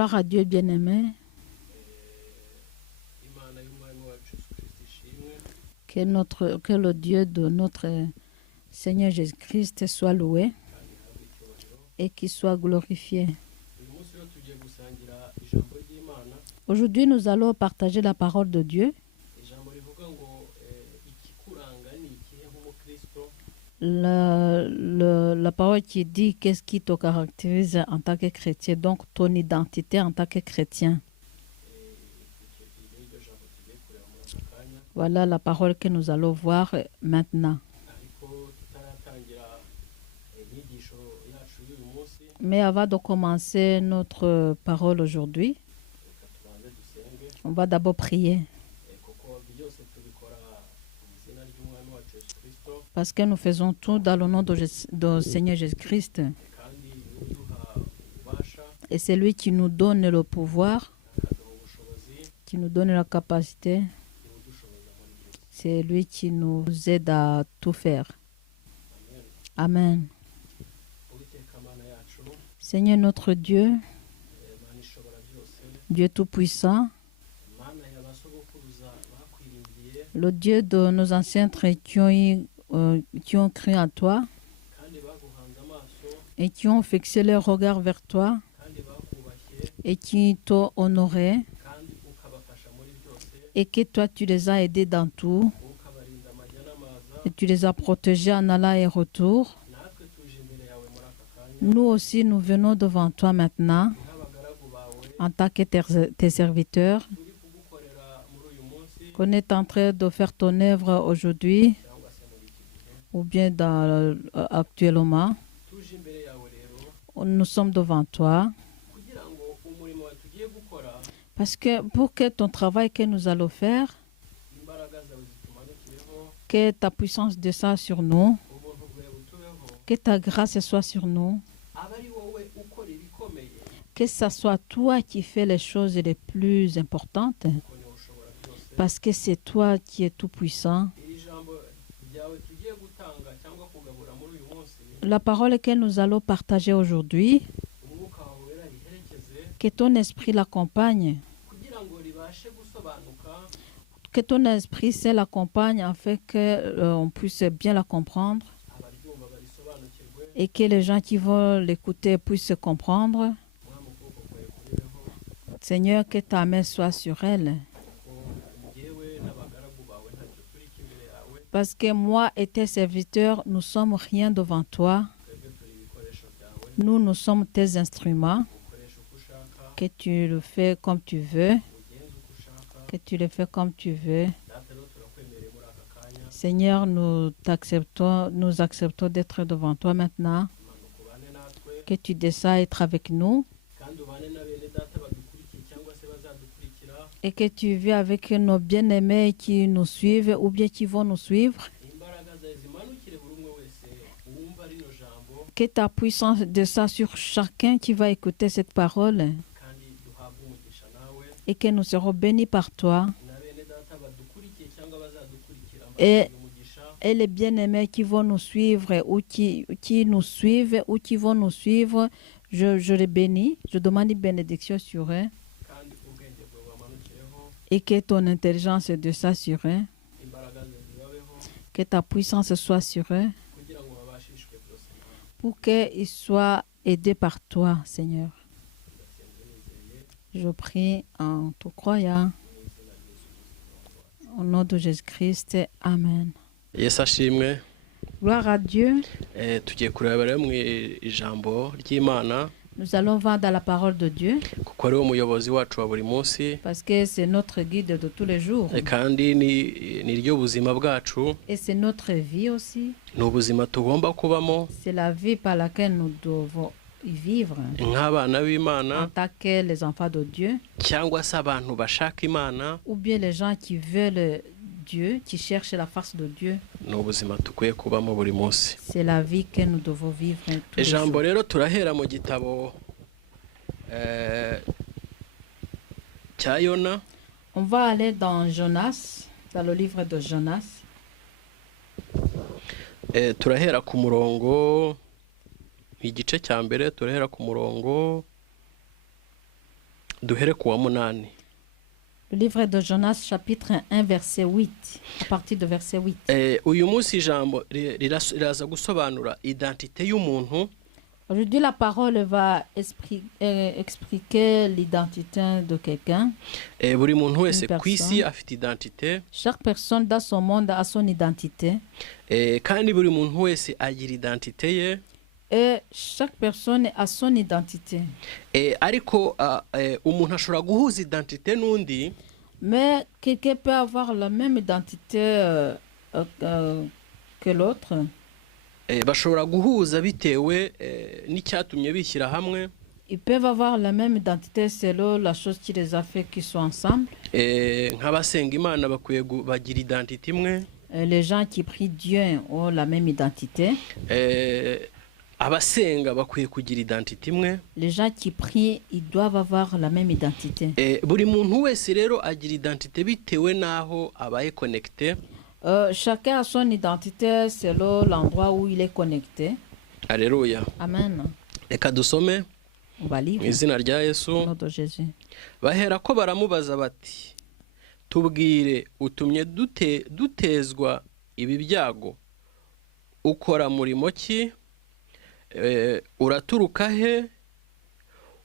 Gloire à Dieu bien-aimé. Que le Dieu de notre Seigneur Jésus-Christ soit loué et qu'il soit glorifié. Aujourd'hui, nous allons partager la parole de Dieu. La parole qui dit qu'est-ce qui te caractérise en tant que chrétien, donc ton identité en tant que chrétien. Voilà la parole que nous allons voir maintenant. Mais avant de commencer notre parole aujourd'hui, on va d'abord prier. Parce que nous faisons tout dans le nom de Seigneur Jésus-Christ. Et c'est lui qui nous donne le pouvoir, qui nous donne la capacité. C'est lui qui nous aide à tout faire. Amen. Seigneur notre Dieu, Dieu Tout-Puissant, le Dieu de nos ancêtres qui ont cru en toi et qui ont fixé leur regard vers toi et qui t'ont honoré et que toi tu les as aidés dans tout et tu les as protégés en allant et retour. Nous aussi nous venons devant toi maintenant en tant que tes serviteurs qu'on est en train de faire ton œuvre aujourd'hui ou bien actuellement. Nous sommes devant toi parce que pour que ton travail que nous allons faire, que ta puissance descende sur nous, que ta grâce soit sur nous, que ce soit toi qui fais les choses les plus importantes, parce que c'est toi qui es tout puissant. La parole que nous allons partager aujourd'hui, que ton esprit l'accompagne, que ton esprit l'accompagne afin qu'on puisse bien la comprendre et que les gens qui vont l'écouter puissent comprendre. Seigneur, que ta main soit sur elle. Parce que moi et tes serviteurs, nous sommes rien devant toi. Nous sommes tes instruments. Que tu le fais comme tu veux. Que tu le fais comme tu veux. Seigneur, nous acceptons d'être devant toi maintenant. Que tu descends être avec nous. Et que tu vis avec nos bien-aimés qui nous suivent ou bien qui vont nous suivre. Que ta puissance descende sur chacun qui va écouter cette parole. Et que nous serons bénis par toi. Et les bien-aimés qui vont nous suivre ou qui nous suivent ou qui vont nous suivre, je les bénis. Je demande une bénédiction sur eux. Et que ton intelligence descende sur eux. Que ta puissance soit sur eux. Pour qu'ils soient aidés par toi, Seigneur. Je prie en te croyant. Au nom de Jésus-Christ, Amen. Yesu ashimwe. Gloire à Dieu. Tugiye kurebera mu ijambo ry'Imana. Nous allons voir dans la parole de Dieu. Kuko ari umuyobozi wacu wa buri munsi. Parce que c'est notre guide de tous les jours. Kandi ni ryo buzima bwacu. Et c'est notre vie aussi. Ni ubuzima tugomba kubamo. C'est la vie par laquelle nous devons vivre. Nk'abana b'Imana. En tant que les enfants de Dieu. Cyangwa se abantu bashaka Imana. Ou bien les gens qui veulent Dieu, qui cherchent la face de Dieu. Ni ubuzima tukwiye kubamo buri munsi. C'est la vie que nous devons vivre tous les jours. Ijambo rero turahera mu gitabo cya Yona. On va aller dans Jonas, dans le livre de Jonas. Turahera ku murongo igice cya mbere turahera ku murongo duhere ku wa munani. Le livre de Jonas, chapitre 1, verset 8, à partir de verset 8. Uyu munsi ijambo riraza gusobanura identite y'umuntu. Aujourd'hui, la parole va expliquer l'identité de quelqu'un. Buri muntu wese Une ku isi afite identite. Chaque personne dans son monde a son identité. Kandi buri muntu wese agira identite ye. Et chaque personne a son identité. Ariko umuntu ashobora guhuza identite n'undi. Mais quelqu'un peut avoir la même identité que l'autre. Bashobora guhuza bitewe n'icyatumye bishyira hamwe. Ils peuvent avoir la même identité selon la chose qui les a fait qu'ils soient ensemble. Nk'abasenga Imana bakwiye bagira identite imwe. Les gens qui prient Dieu ont la même identité. Abasenga bakwiye kugira identite imwe. Les gens qui prient, ils doivent avoir la même identité. Buri muntu wese rero agira identite bitewe n'aho abaye connecté. Chacun a son identité selon l'endroit où il est connecté. Alléluia. Amen. Reka dusome On va lire mu izina rya Yesu. au nom de Jésus. Bahera ko baramubaza bati, tubwire utumye dutezwa ibi byago, ukora murimo ki, uraturuka he,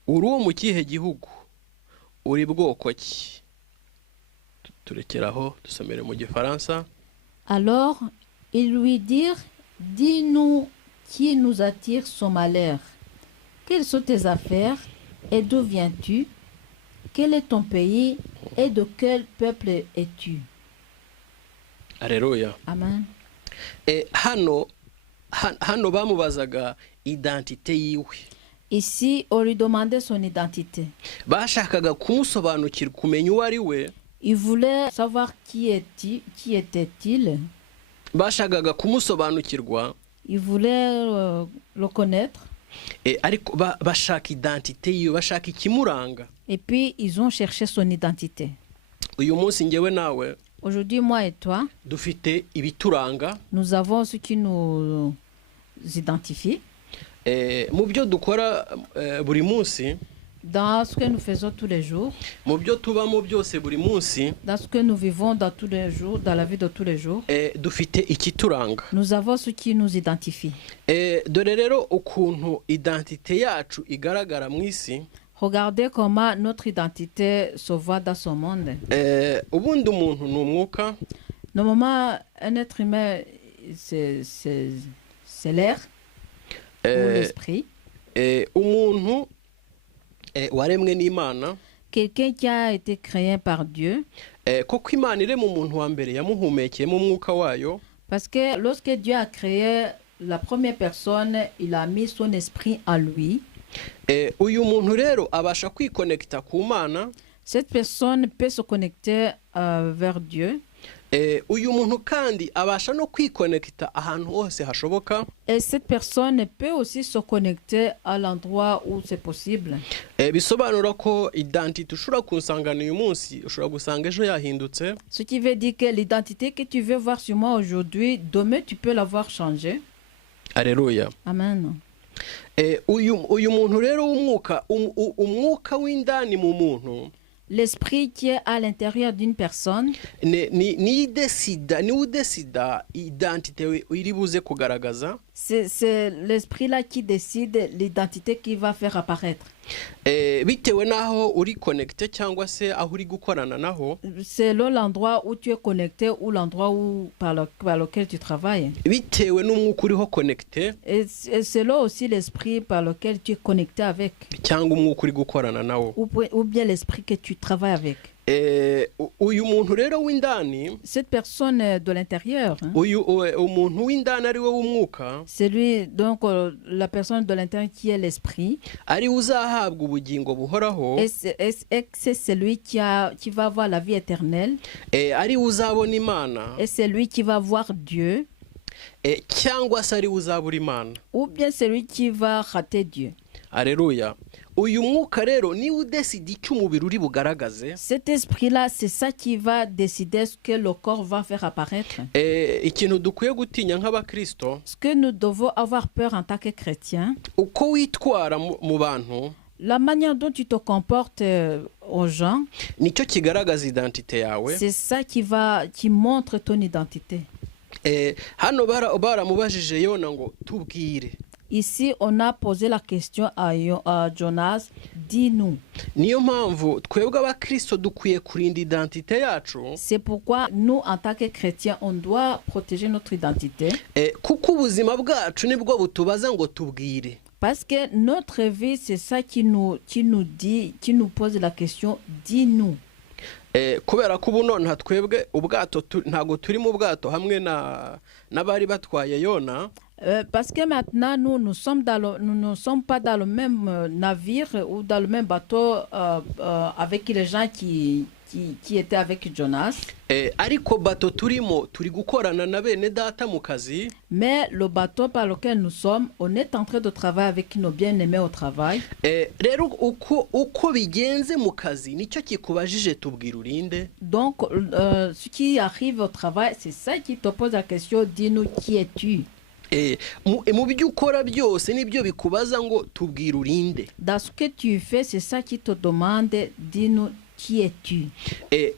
uri uwo mu kihe gihugu, uri bwoko ki? Turekeraho dusomere mu Gifaransa. Alors, ils lui dirent, dis-nous qui nous attire son malheur. Quelles sont tes affaires et d'où viens-tu? Quel est ton pays et de quel peuple es-tu? Alléluia. Amen. Hano bamubazaga identite yiwe. Ici, on lui demandait son identité. Bashakaga kumusobanukira kumenya uwo ari we. Il voulait savoir qui était-il. Bashakaga kumusobanukirwa. Il voulait le connaître. Ariko bashaka identite yiwe, bashaka ikimuranga. Et puis, ils ont cherché son identité. Uyu munsi ngewe nawe Aujourd'hui, moi et toi, dufite ibituranga. nous avons ce qui nous identifie. Mu byo dukora buri munsi, Dans ce que nous faisons tous les jours, mu byo tubamo byose buri munsi, dans ce que nous vivons dans tous les jours, dans la vie de tous les jours, dufite ikituranga. nous avons ce qui nous identifie. Dore rero ukuntu identite yacu igaragara mu isi. Regardez comment notre identité se voit dans ce monde. Ubundi umuntu ni umwuka. Normalement, un être humain, c'est l'air ou l'esprit. Umuntu waremwe n'Imana. Quelqu'un qui a été créé par Dieu. Koko Imana ire mu muntu wa mbere yamuhumekeyemo umwuka wayo. Parce que lorsque Dieu a créé la première personne, il a mis son esprit en lui. Uyu muntu rero abasha kwiconnecta ku Mana. Cette personne peut se connecter vers Dieu. Uyu muntu kandi abasha no kwiconnecta ahantu hose hashoboka. Et cette personne peut aussi se connecter à l'endroit où c'est possible. Bisobanura ko identite ushobora kunsangana uyu munsi ushobora gusanga ejo yahindutse. Ce qui veut dire que l'identité que tu veux voir sur moi aujourd'hui, demain tu peux l'avoir changée. Alléluia. Amen. Uyu muntu rero umwuka w'indani mu muntu. L'esprit qui est à l'intérieur d'une personne, ni udesida identite iri buze kugaragaza. c'est l'esprit-là qui décide l'identité qui va faire apparaître. Bitewe n'aho uri connecté cyangwa se aho uri gukorana naho. Selon l'endroit où tu es connecté ou l'endroit par lequel tu travailles. Bitewe n'umwuka uriho connecté. Et selon aussi l'esprit par lequel tu es connecté avec. Cyangwa umwuka uri gukorana nawo. Ou bien l'esprit que tu travailles avec. Uyu muntu rero w'indani. Cette personne de l'intérieur. Uyu umuntu w'indani ari we w'umwuka. C'est lui, donc la personne de l'intérieur qui est l'esprit. Ari uzahabwa ubugingo buhoraho. Et c'est celui qui va avoir la vie éternelle. Ari uzabona Imana. Et c'est lui qui va voir Dieu. Cyangwa se ari uzabura Imana. Ou bien celui qui va rater Dieu. Alléluia. Uyu mwuka rero ni udesida icyo umubiri uri bugaragaze. Cet esprit-là, c'est ça qui va décider ce que le corps va faire apparaître. Ikintu dukwiye gutinya nk'abakristo. Ce que nous devons avoir peur en tant que chrétiens. Uko witwara mu bantu. La manière dont tu te comportes aux gens, nicyo kigaragaza identite yawe. c'est ça qui montre ton identité. Hano baramubajije Yona ngo tubwire. Ici, on a posé la question à Jonas, dis-nous. Niyo mpamvu twebwe abakristo dukwiye kurinda identite yacu. C'est pourquoi nous, en tant que chrétiens, on doit protéger notre identité. Kuko ubuzima bwacu nibwo butubaza ngo tubwire. Parce que notre vie, c'est ça qui nous dit, qui nous pose la question, dis-nous. Kubera ko ubu nta twebwe ubwato ntago turi mu bwato hamwe n'abari batwaye Yona. Parce que maintenant, nous ne sommes pas dans le même navire ou dans le même bateau avec les gens qui étaient avec Jonas. Ariko bato turimo turi gukorana na bene data mu kazi. Mais le bateau par lequel nous sommes, on est en train de travailler avec nos bien-aimés au travail. Rero uko bigenze mu kazi nicyo kikubajije tubwira urinde. Donc, ce qui arrive au travail, c'est ça qui te pose la question, dis-nous qui es-tu. Mu byo ukora byose nibyo bikubaza ngo tubwira urinde. Dans ce que tu fais, c'est ça qui te demande, dis-nous qui es-tu.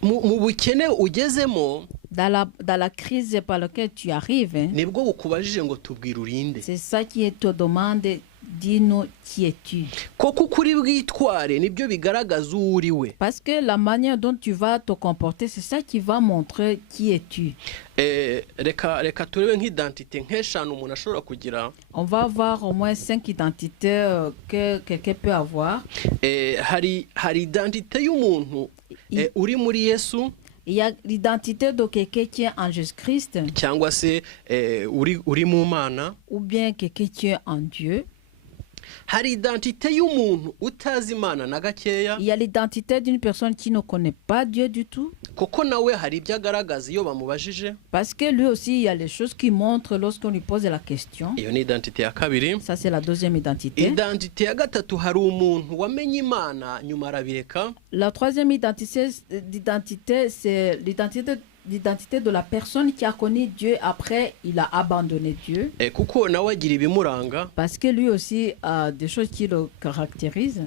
Mu bukene ugezemo, dans la crise par laquelle tu arrives, nibwo bukubajije ngo tubwira urinde. C'est ça qui te demande, dis-nous qui es-tu. Koko kuri bwitware nibyo bigaragaza uriwe. Parce que la manière dont tu vas te comporter, c'est ça qui va montrer qui es-tu. Reka turebe nk'identité nk'eshanu umuntu ashobora kugira. On va avoir au moins 5 identités que quelqu'un peut avoir. Hari identité y'umuntu uri muri Yesu. Il y a l'identité de quelqu'un qui est en Jésus-Christ. Cyangwa se uri mu Mana. Ou bien quelqu'un qui est en Dieu. Hari identité y'umuntu utazi Imana na gakeya. Il y a l'identité d'une personne qui ne connaît pas Dieu du tout. Koko nawe hari ibyo agaragaza iyo bamubajije. Parce que lui aussi, il y a les choses qui montrent lorsqu'on lui pose la question. Iyo ni identité ya kabiri. Ça, c'est la deuxième identité. Identité ya gatatu hari umuntu wamenye Imana nyuma arabireka. La troisième identité, c'est l'identité de la personne qui a connu Dieu après il a abandonné Dieu. Kuko nawe agira ibimuranga. Parce que lui aussi a des choses qui le caractérisent.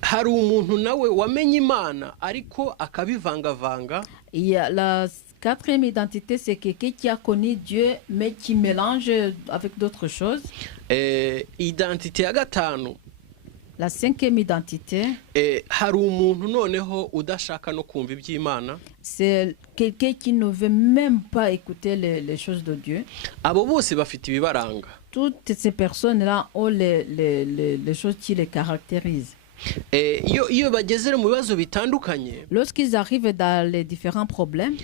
Hari umuntu nawe wamenye Imana ariko akabivangavanga. Il y a la quatrième identité, c'est quelqu'un qui a connu Dieu mais qui mélange avec d'autres choses. Identité ya gatanu. La cinquième identité, hari umuntu noneho udashaka no kumva iby'Imana. C'est quelqu'un qui ne veut même pas écouter les choses de Dieu. Abo bose bafite ibibaranga. Toutes ces personnes-là ont les choses qui les caractérisent. Iyo bageze mu bibazo bitandukanye, lorsqu'ils arrivent dans les différents problèmes,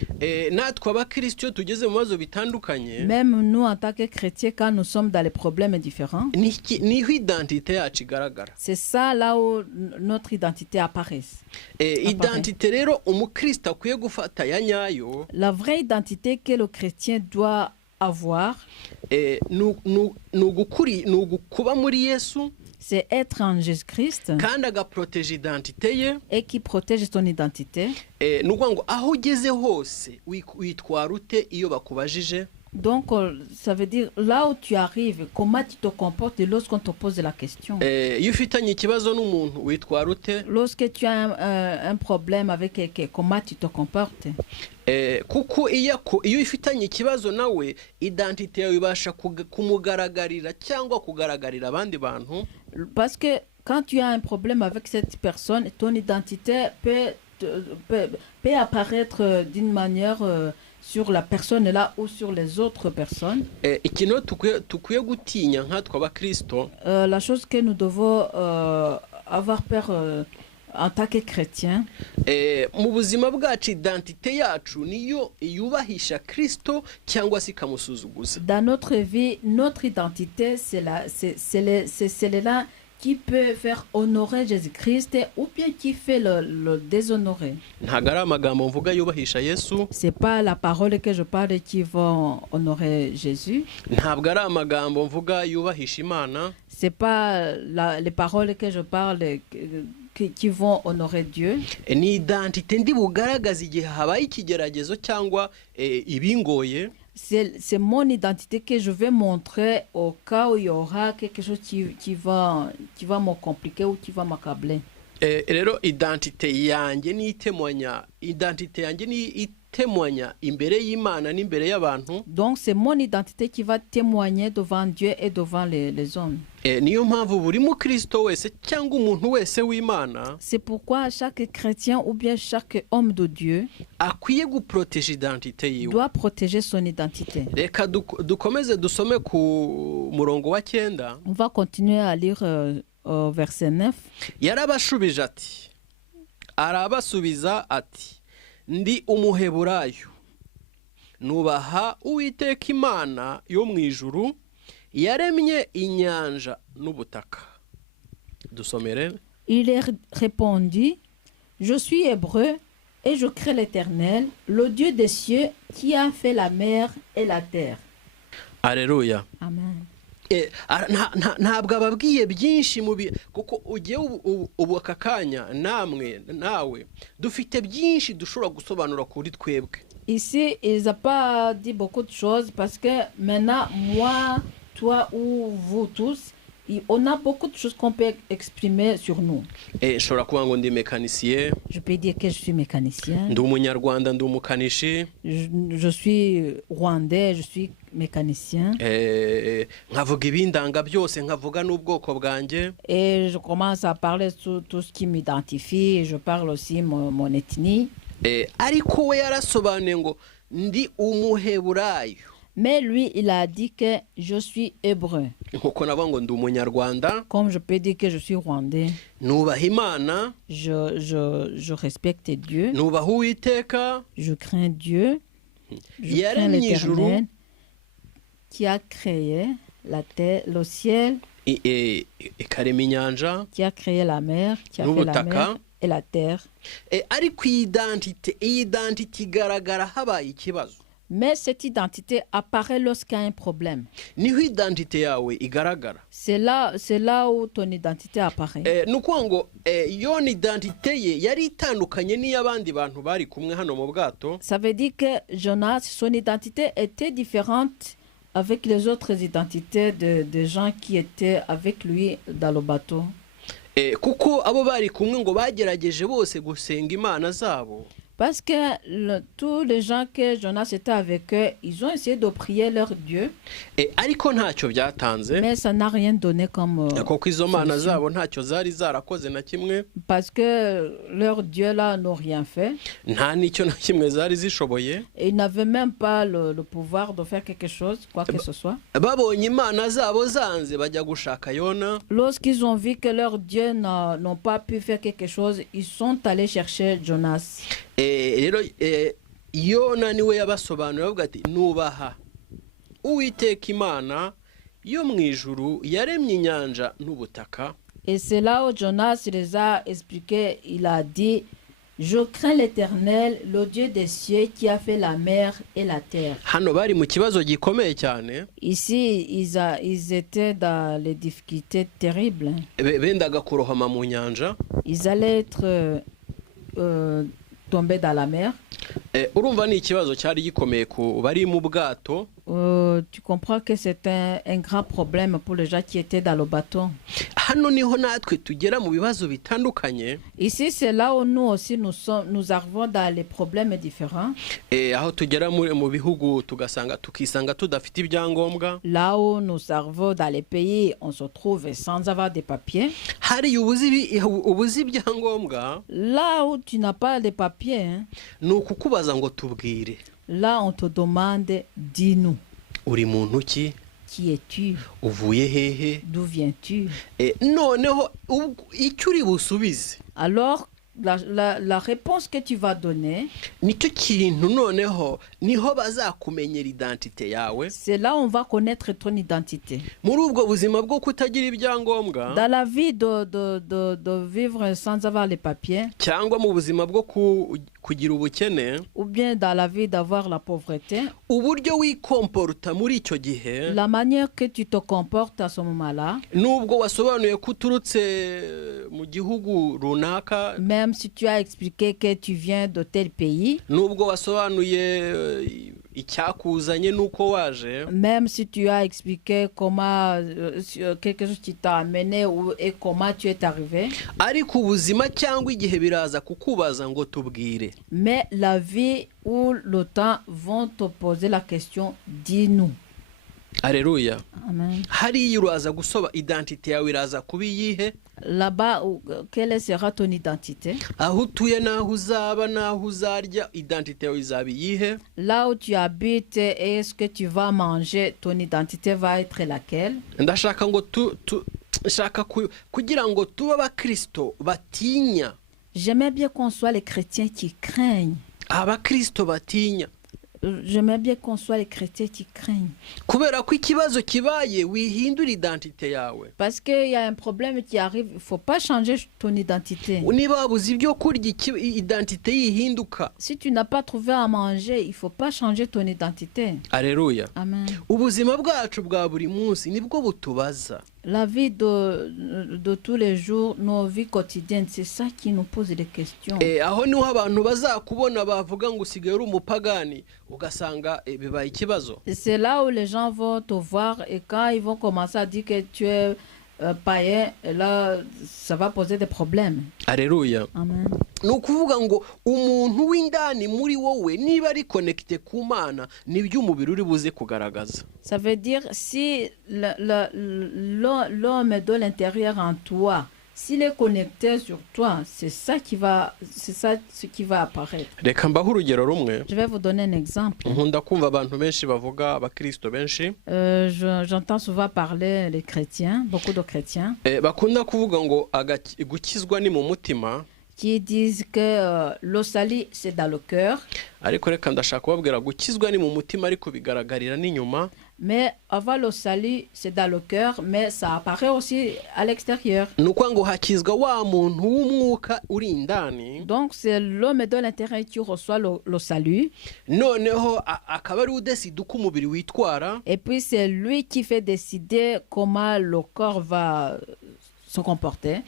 natwe abakristo tugeze mu bibazo bitandukanye, même nous en tant que chrétiens, quand nous sommes dans les problèmes différents, niho identité yacu igaragara. C'est ça là où notre identité apparaît. Identité rero umukristo akwiye gufata ya nyayo. La vraie identité que le chrétien doit avoir, nugukuba muri Yesu, c'est être en Jésus-Christ kandi agaprotege identité ye, et qui protège son identité. Nukuvuga ngo aho ugeze hose witwara ute iyo bakubajije. Donc, ça veut dire, là où tu arrives, comment tu te comportes lorsqu'on te pose la question. Iyo ufitanye ikibazo n'umuntu witwara ute. Lorsque tu as un problème avec quelqu'un, comment tu te comportes. Kuko iyo ufitanye ikibazo nawe, identité yawe ibasha kumugaragarira cyangwa kugaragarira abandi bantu. Parce que quand tu as un problème avec cette personne, ton identité peut apparaître d'une manière sur la personne là ou sur les autres personnes. Ikintu tukwiye gutinya nkatwe abakristo, la chose que nous devons avoir peur en tant que chrétien, mu buzima bwacu identité yacu niyo yubahisha Kristo cyangwa se ikamusuzuguza. Dans notre vie, notre identité c'est là qui peut faire honorer Jésus-Christ ou bien qui fait le déshonorer. Ntago ari amagambo mvuga yubahisha Yesu. C'est pas la parole que je parle qui vont honorer Jésus. Ntabwo ari amagambo mvuga yubahisha Imana. C'est pas les paroles que je parle qui vont honorer Dieu. Ni identité ndi bugaragaza igihe habaye ikigeragezo cyangwa ibingoye. C'est mon identité que je vais montrer au cas où il y aura quelque chose qui va me compliquer ou qui va m'accabler. rero identite yanjye ni itemanya imbere y'Imana n'imbere y'abantu. Donc c'est mon identité qui va témoigner devant Dieu et devant les hommes. Niyo mpamvu buri mukristo wese cyangwa umuntu wese w'Imana, c'est pourquoi chaque chrétien ou bien chaque homme de Dieu akwiye guprotéger identite yiwe, doit protéger son identité. Reka dukomeze dusome ku murongo wa 9. On va continuer à lire au verset 9. Yarabashubije ati, arabasubiza ati, ndi umuheburayo, nubaha Uwiteka Imana yo mu ijuru yaremye inyanja n'ubutaka. Dusomere. Il répondit, je suis hébreu et je crains l'Éternel, le Dieu des cieux qui a fait la mer et la terre. Alléluia. Amen. Ntabwo ababwiye byinshi kuko ugiye ubu aka kanya nawe dufite byinshi dushobora gusobanura kuri twebwe. Ici, il n'a pas dit beaucoup de choses parce que maintenant, moi, toi ou vous tous, on a beaucoup de choses qu'on peut exprimer sur nous. Nshobora kuvuga ngo ndi mécanicien. Je peux dire que je suis mécanicien. Ndi umunyarwanda, ndi umukanishi. Je suis rwandais, je suis mécanicien. Nkavuga ibindanga byose, nkavuga n'ubwoko bwanjye. Et je commence à parler sur tout ce qui m'identifie, et je parle aussi mon ethnie. Ariko we yarasobanuye ngo ndi umuheburayo. Mais lui, il a dit que je suis hébreu. Nkuko navuga ngo ndi umunyarwanda. Comme je peux dire que je suis rwandais. Nubaha Imana. Je respecte Dieu. Nubaha Uwiteka. Je crains Dieu. Je crains l'Éternel qui a créé la terre, le ciel. Ikarema inyanja. Qui a créé la mer. Qui a fait la mer et la terre. Ariko identite igaragara habaye ikibazo. Mais cette identité apparaît lorsqu'il y a un problème. Niho identite yawe igaragara. C'est là où ton identité apparaît. Nukuvuga ngo iyo identite ye yari itandukanye n'iy'abandi bantu bari kumwe hano mu bwato. Ça veut dire que Jonas, son identité était différente avec les autres identités de gens qui étaient avec lui dans le bateau. Kuko abo bari kumwe ngo bagerageje bose gusenga imana zabo. Parce que tous les gens que Jonas était avec eux, ils ont essayé de prier leur Dieu. Ariko ntacyo byatanze. Mais ça n'a rien donné comme kuko izo mana zabo ntacyo zari zarakoze na kimwe. Parce que leur Dieu là n'ont rien fait. Nta nicyo na kimwe zari zishoboye. Et ils n'avaient même pas le pouvoir de faire quelque chose, quoi que ce soit. Babonye imana zabo zanze bajya gushaka Yona. Lorsqu'ils ont vu que leur Dieu n'ont pas pu faire quelque chose, ils sont allés chercher Jonas. Rero Yona niwe yabasobanurira avuga ati nubaha Uwiteka Imana yo mu ijuru yaremye inyanja n'ubutaka. Et c'est là où Jonas les a expliqué. Il a dit, je crains l'Éternel, le Dieu des cieux qui a fait la mer et la terre. Hano bari mu kibazo gikomeye cyane. Ici, ils étaient dans les difficultés terribles. Bendaga kurohama mu nyanja. Ils allaient être tombés dans la mer. Urumva ni ikibazo cyari gikomeye ku bari mu bwato. Tu comprends que c'est un grand problème pour les gens qui étaient dans le bateau. Hano niho natwe tugera mu bibazo bitandukanye. Ici, c'est là où nous aussi nous arrivons dans les problèmes différents. Aho tugera mu bihugu tukisanga tudafite ibyangombwa. Là où nous arrivons dans les pays, on se trouve sans avoir des papiers. Hari ubuzi ibyangombwa. Là où tu n'as pas de papiers, hein, ni ukukubaza ngo tubwire. Là, on te demande, dis-nous. Uri muntu ki? Qui es-tu? Uvuye hehe? D'où viens-tu? Noneho icyo uri busubize. Alors, la réponse que tu vas donner, nicyo kintu noneho niho bazakumenyera identite yawe. C'est là où on va connaître ton identité. Muri ubwo buzima bwo kutagira ibyangombwa. Dans la vie de vivre sans avoir les papiers. Cyangwa mu buzima bwo kugira ubukene. Ou bien dans la vie d'avoir la pauvreté. Uburyo wikomporta muri icyo gihe. La manière que tu te comportes à ce moment-là. Nubwo wasobanuye ko uturutse mu gihugu runaka. Même si tu as expliqué que tu viens de tel pays. Nubwo wasobanuye icyakuzanye nuko waje, même si tu as expliqué comment quelque chose qui t'a amené et comment tu es arrivé, ariko ubuzima cyangwa igihe biraza kukubaza ngo tubwire. mais la vie ou le temps vont te poser la question, dis-nous. Aleluya. Amen. Hariya uraza gusoba identite yawe iraza kuba iyihe? Là-bas, quelle sera ton identité? Aho utuye n'aho uzaba n'aho uzarya, identite yawe izaba iyihe? Là où tu habites et ce que tu vas manger, ton identité va être laquelle? Ndashaka ngo nshaka kugira ngo tube abakristo batinya. J'aimerais bien qu'on soit les chrétiens qui craignent. Abakristo batinya. J'aimerais bien qu'on soit les chrétiens qui craignent. Kubera ko ikibazo kibaye wihindura identite yawe. Parce qu'il y a un problème qui arrive, il ne faut pas changer ton identité. Niba wabuze ibyo kurya identite yihinduka. Si tu n'as pas trouvé à manger, il ne faut pas changer ton identité. Aleluya. Amen. Ubuzima bwacu bwa buri munsi nibwo butubaza. La vie de tous les jours, nos vies quotidiennes, c'est ça qui nous pose des questions. Aho niho abantu bazakubona bavuga ngo usigaye uri umupagani ugasanga bibaye ikibazo. C'est là où les gens vont te voir et quand ils vont commencer à dire que tu es païen, et là, ça va poser des problèmes. Aleluya. Amen. Ni ukuvuga ngo umuntu w'indani muri wowe niba ari connecté ku Mana nibyo umubiri uri buze kugaragaza. Ça veut dire si l'homme de l'intérieur en toi, s'il est connecté sur toi, c'est ça ce qui va apparaître. Reka mbaho urugero rumwe. Je vais vous donner un exemple. Nkunda kumva abantu benshi bavuga abakristo benshi. J'entends souvent parler les chrétiens, beaucoup de chrétiens. Bakunda kuvuga ngo gukizwa ni mu mutima. Qui disent que le salut c'est dans le cœur. Ariko reka ndashaka kubabwira gukizwa ni mu mutima ariko bigaragarira n'inyuma. Mais avant le salut c'est dans le cœur, mais ça apparaît aussi à l'extérieur. Nuko ngo hakizwa wa muntu w'umwuka uri indani. Donc c'est l'homme de l'intérieur qui reçoit le salut. Noneho akaba ari udesida uko umubiri witwara. Et puis c'est lui qui fait décider comment le corps va se comporter.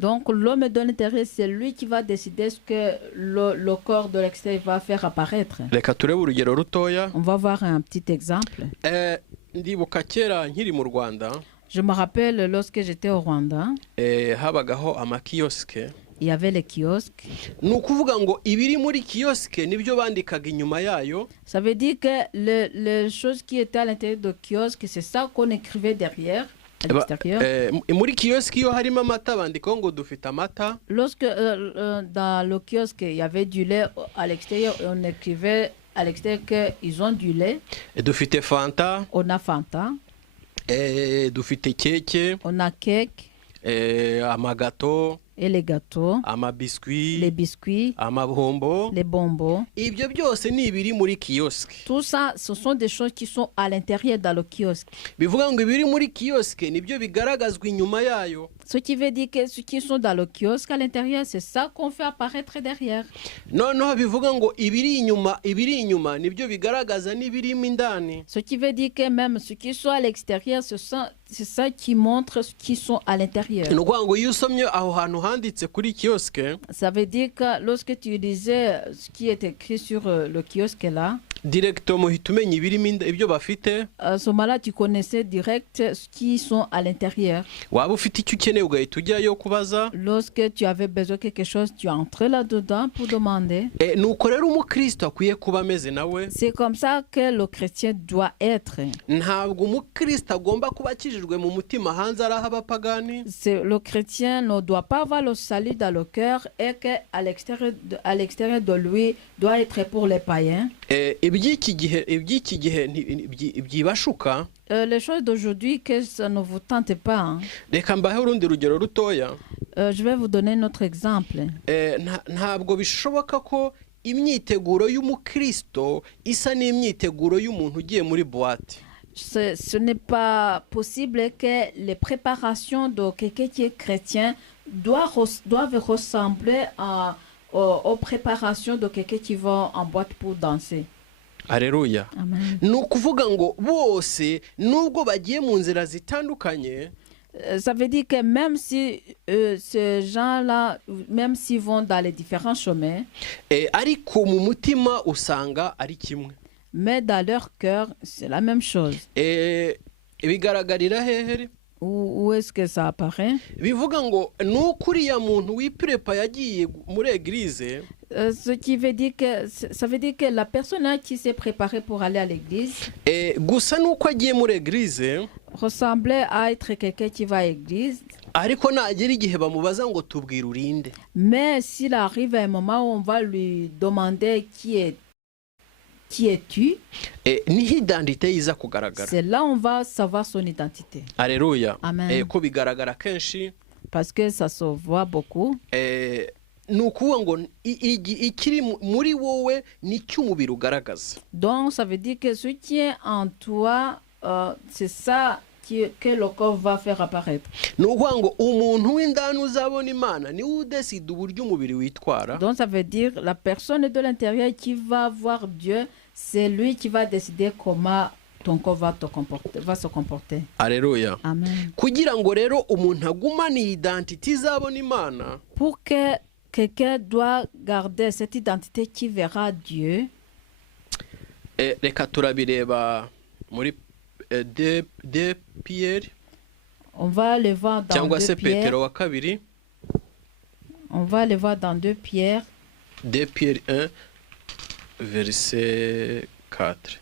Donc l'homme de l'intérieur, c'est lui qui va décider ce que le corps de l'extérieur va faire apparaître. On va voir un petit exemple. Je me rappelle lorsque j'étais au Rwanda, il y avait les kiosques. Ça veut dire que les choses qui étaient à l'intérieur du kiosque, c'est ça qu'on écrivait derrière, à l'extérieur. Lorsque dans le kiosque, il y avait du lait à l'extérieur, on écrivait à l'extérieur qu'ils ont du lait. On a Fanta. On a cake. Amagato. Et les gâteaux, les biscuits, les bonbons. Tout ça, ce sont des choses qui sont à l'intérieur dans le kiosque. Ce qui veut dire que ceux qui sont dans le kiosque à l'intérieur, c'est ça qu'on fait apparaître derrière. Ce qui veut dire que même ceux qui sont à l'extérieur, c'est ça qui montre ceux qui sont à l'intérieur. Ça veut dire que lorsque tu lisais ce qui est écrit sur le kiosque là, à ce moment-là, tu connaissais direct ce qui sont à l'intérieur. Lorsque tu avais besoin de quelque chose, tu entrais là-dedans pour demander. C'est comme ça que le chrétien doit être. Le chrétien ne doit pas avoir le salut dans le cœur et qu'à l'extérieur de lui doit être pour les païens. Les choses d'aujourd'hui, que ça ne vous tente pas. Hein. Je vais vous donner notre exemple. Ce n'est pas possible que les préparations de quelqu'un qui est chrétien doivent ressembler aux préparations de quelqu'un qui va en boîte pour danser. Alléluia. Amen. Ça veut dire que même si ces gens-là, même s'ils vont dans les différents chemins, ariko mu mutima usanga ari kimwe. mais dans leur cœur, c'est la même chose. Bigaragarira hehe? Où est-ce que ça apparaît? Bivuga ngo n'ukuriya muntu wiprepa yagiye muri église. Ce qui veut dire que ça veut dire que la personne qui s'est préparée pour aller à l'église gusa nuko agiye muri église ressemblait à être quelqu'un qui va à l'église. Ariko nagera igihe bamubaza ngo tubwira urinde. Mais s'il arrive à un moment où on va lui demander qui es-tu, niho identité iza kugaragara. c'est là on va savoir son identité. Alléluia. Amen. Ko bigaragara kenshi Parce que ça se voit beaucoup. nukuvuga ngo ikiri muri wowe nicyo umubiri ugaragaza. Donc ça veut dire que ce qui est en toi, c'est ça que le corps va faire apparaître. Nukuvuga ngo umuntu w'indani uzabona Imana ni udeside uburyo umubiri witwara. Donc ça veut dire la personne de l'intérieur qui va voir Dieu, c'est lui qui va décider comment ton corps va se comporter. Alléluia. Amen. Kugira ngo rero umuntu agumane identité izabona Imana. Pour que quelqu'un doit garder cette identité qui verra Dieu. Reka turabireba muri de Pierre. On va le voir dans 2 Pierre. Petero wa kabiri. On va le voir dans 2 Pierre. 2 Pierre 1 verset 4.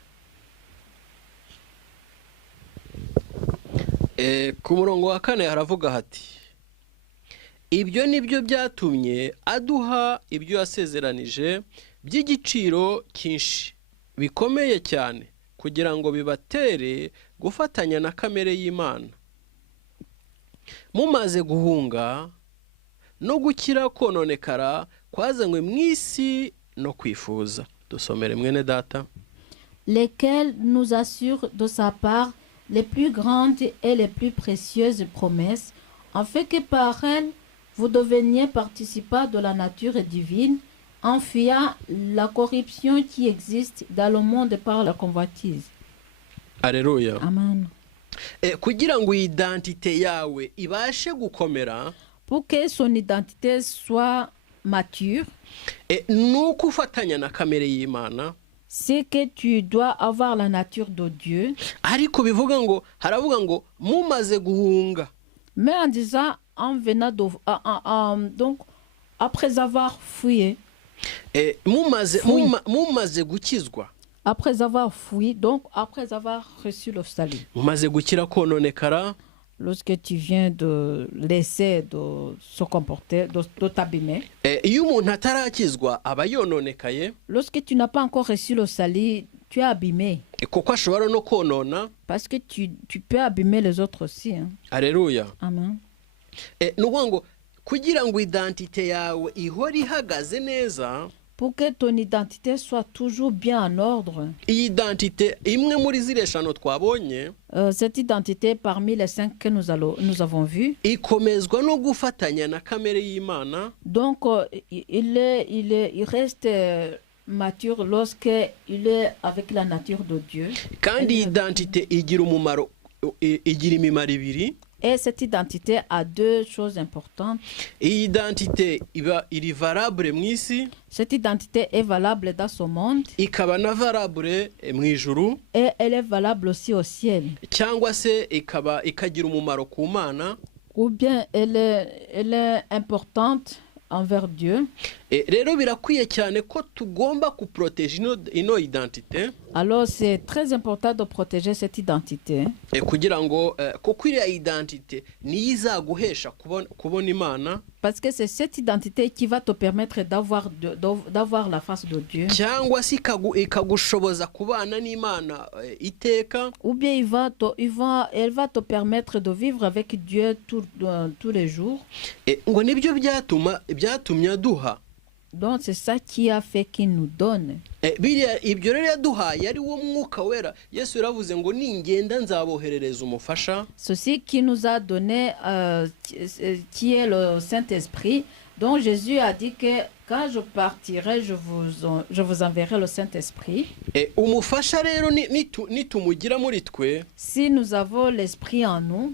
Ku murongo wa 4 haravuga hati ibyo nibyo byatumye aduha ibyo yasezeranije by'igiciro cyinshi bikomeye cyane kugira ngo bibatere gufatanya na kamere y'Imana mumaze guhunga no gukira kononekara kwazanywe mu isi no kwifuza. Dusomere mwene data. Lesquels nous assurent de sa part les plus grandes et les plus précieuses promesses, afin que par elles vous deveniez participants de la nature divine, en fuyant la corruption qui existe dans le monde par la convoitise. Alléluia. Amen. Kugira ngo identité yawe ibashe gukomera, pour que son identité soit mature, nuko ufatanya na kamere y'Imana, c'est que tu dois avoir la nature de Dieu. Ariko bivuga ngo haravuga ngo mumaze guhunga. Mais en disant en venant donc après avoir fui, mumaze gukizwa. Après avoir fui, donc après avoir reçu le salut. Mumaze gukira kononekara. Lorsque tu viens de laisser de se comporter, de t'abîmer. Iyo umuntu atarakizwa aba yononekaye. Lorsque tu n'as pas encore reçu le salut, tu es abîmé. Kuko ashobora no konona. Parce que tu peux abîmer les autres aussi. Hein. Alléluia. Amen. Nukuvuga ngo kugira ngo identité yawe ihore ihagaze neza. Pour que ton identité soit toujours bien en ordre. Identité imwe muri zireshano twabonye. Cette identité parmi les 5 que nous avons vues. Ikomezwa no gufatanya na kamere y'Imana. Donc il reste mature lorsque il est avec la nature de Dieu. Kandi identité igira umumaro igira imimaro ibiri. Et cette identité a 2 choses importantes. Identité iri valable mu isi. Cette identité est valable dans ce monde. Ikaba na valable mu ijuru. Et elle est valable aussi au ciel. Cyangwa se ikagira umumaro ku Mana. Ou bien elle est importante envers Dieu. Rero birakwiye cyane ko tugomba kuprotéger ino identité. Alors c'est très important de protéger cette identité. Kugira ngo kuko iriya identité niyo izaguhesha kubona Imana. Parce que c'est cette identité qui va te permettre d'avoir la face de Dieu. Cyangwa se ikagushoboza kubana n'Imana iteka. Ou bien elle va te permettre de vivre avec Dieu tous les jours. Ngo nibyo byatumye aduha. Donc c'est ça qui a fait qu'il nous donne. Ibyo rero yaduhaye ari wo mwuka wera. Yesu yaravuze ngo ningenda nzaboherereza umufasha. Ceci qui nous a donné qui est le Saint-Esprit. Donc Jésus a dit que Quand je partirai, je vous enverrai le Saint-Esprit. umufasha rero nitumugira muri twe Si nous avons l'Esprit en nous,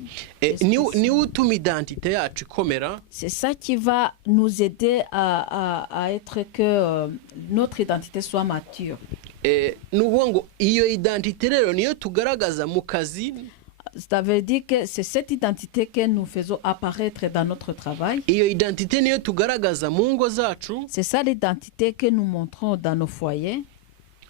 niwe utuma identite yacu ikomera. c'est ça qui va nous aider à être que notre identité soit mature. Ni ukuvuga ngo iyo identite rero niyo tugaragaza mu kazi. Ça veut dire que c'est cette identité que nous faisons apparaître dans notre travail. Iyo identite niyo tugaragaza mu ngo zacu. C'est ça l'identité que nous montrons dans nos foyers.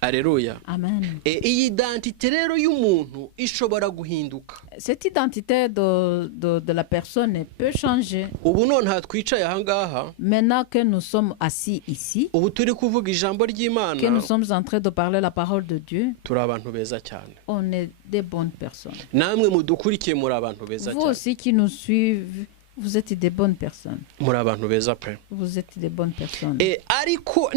Aleluya. Amen. Iyi identite rero y'umuntu ishobora guhinduka. Cette identité de la personne peut changer. Ubu none aha twicaye aha ngaha, Maintenant que nous sommes assis ici, ubu turi kuvuga ijambo que ry'Imana, nous sommes en train de parler la parole de Dieu, turi abantu beza cyane. on est des bonnes personnes. Namwe mudukurikiye muri abantu beza Vous cyane. aussi qui nous suivez, vous êtes des bonnes personnes. Muri abantu beza pe. Vous êtes des bonnes personnes. Ariko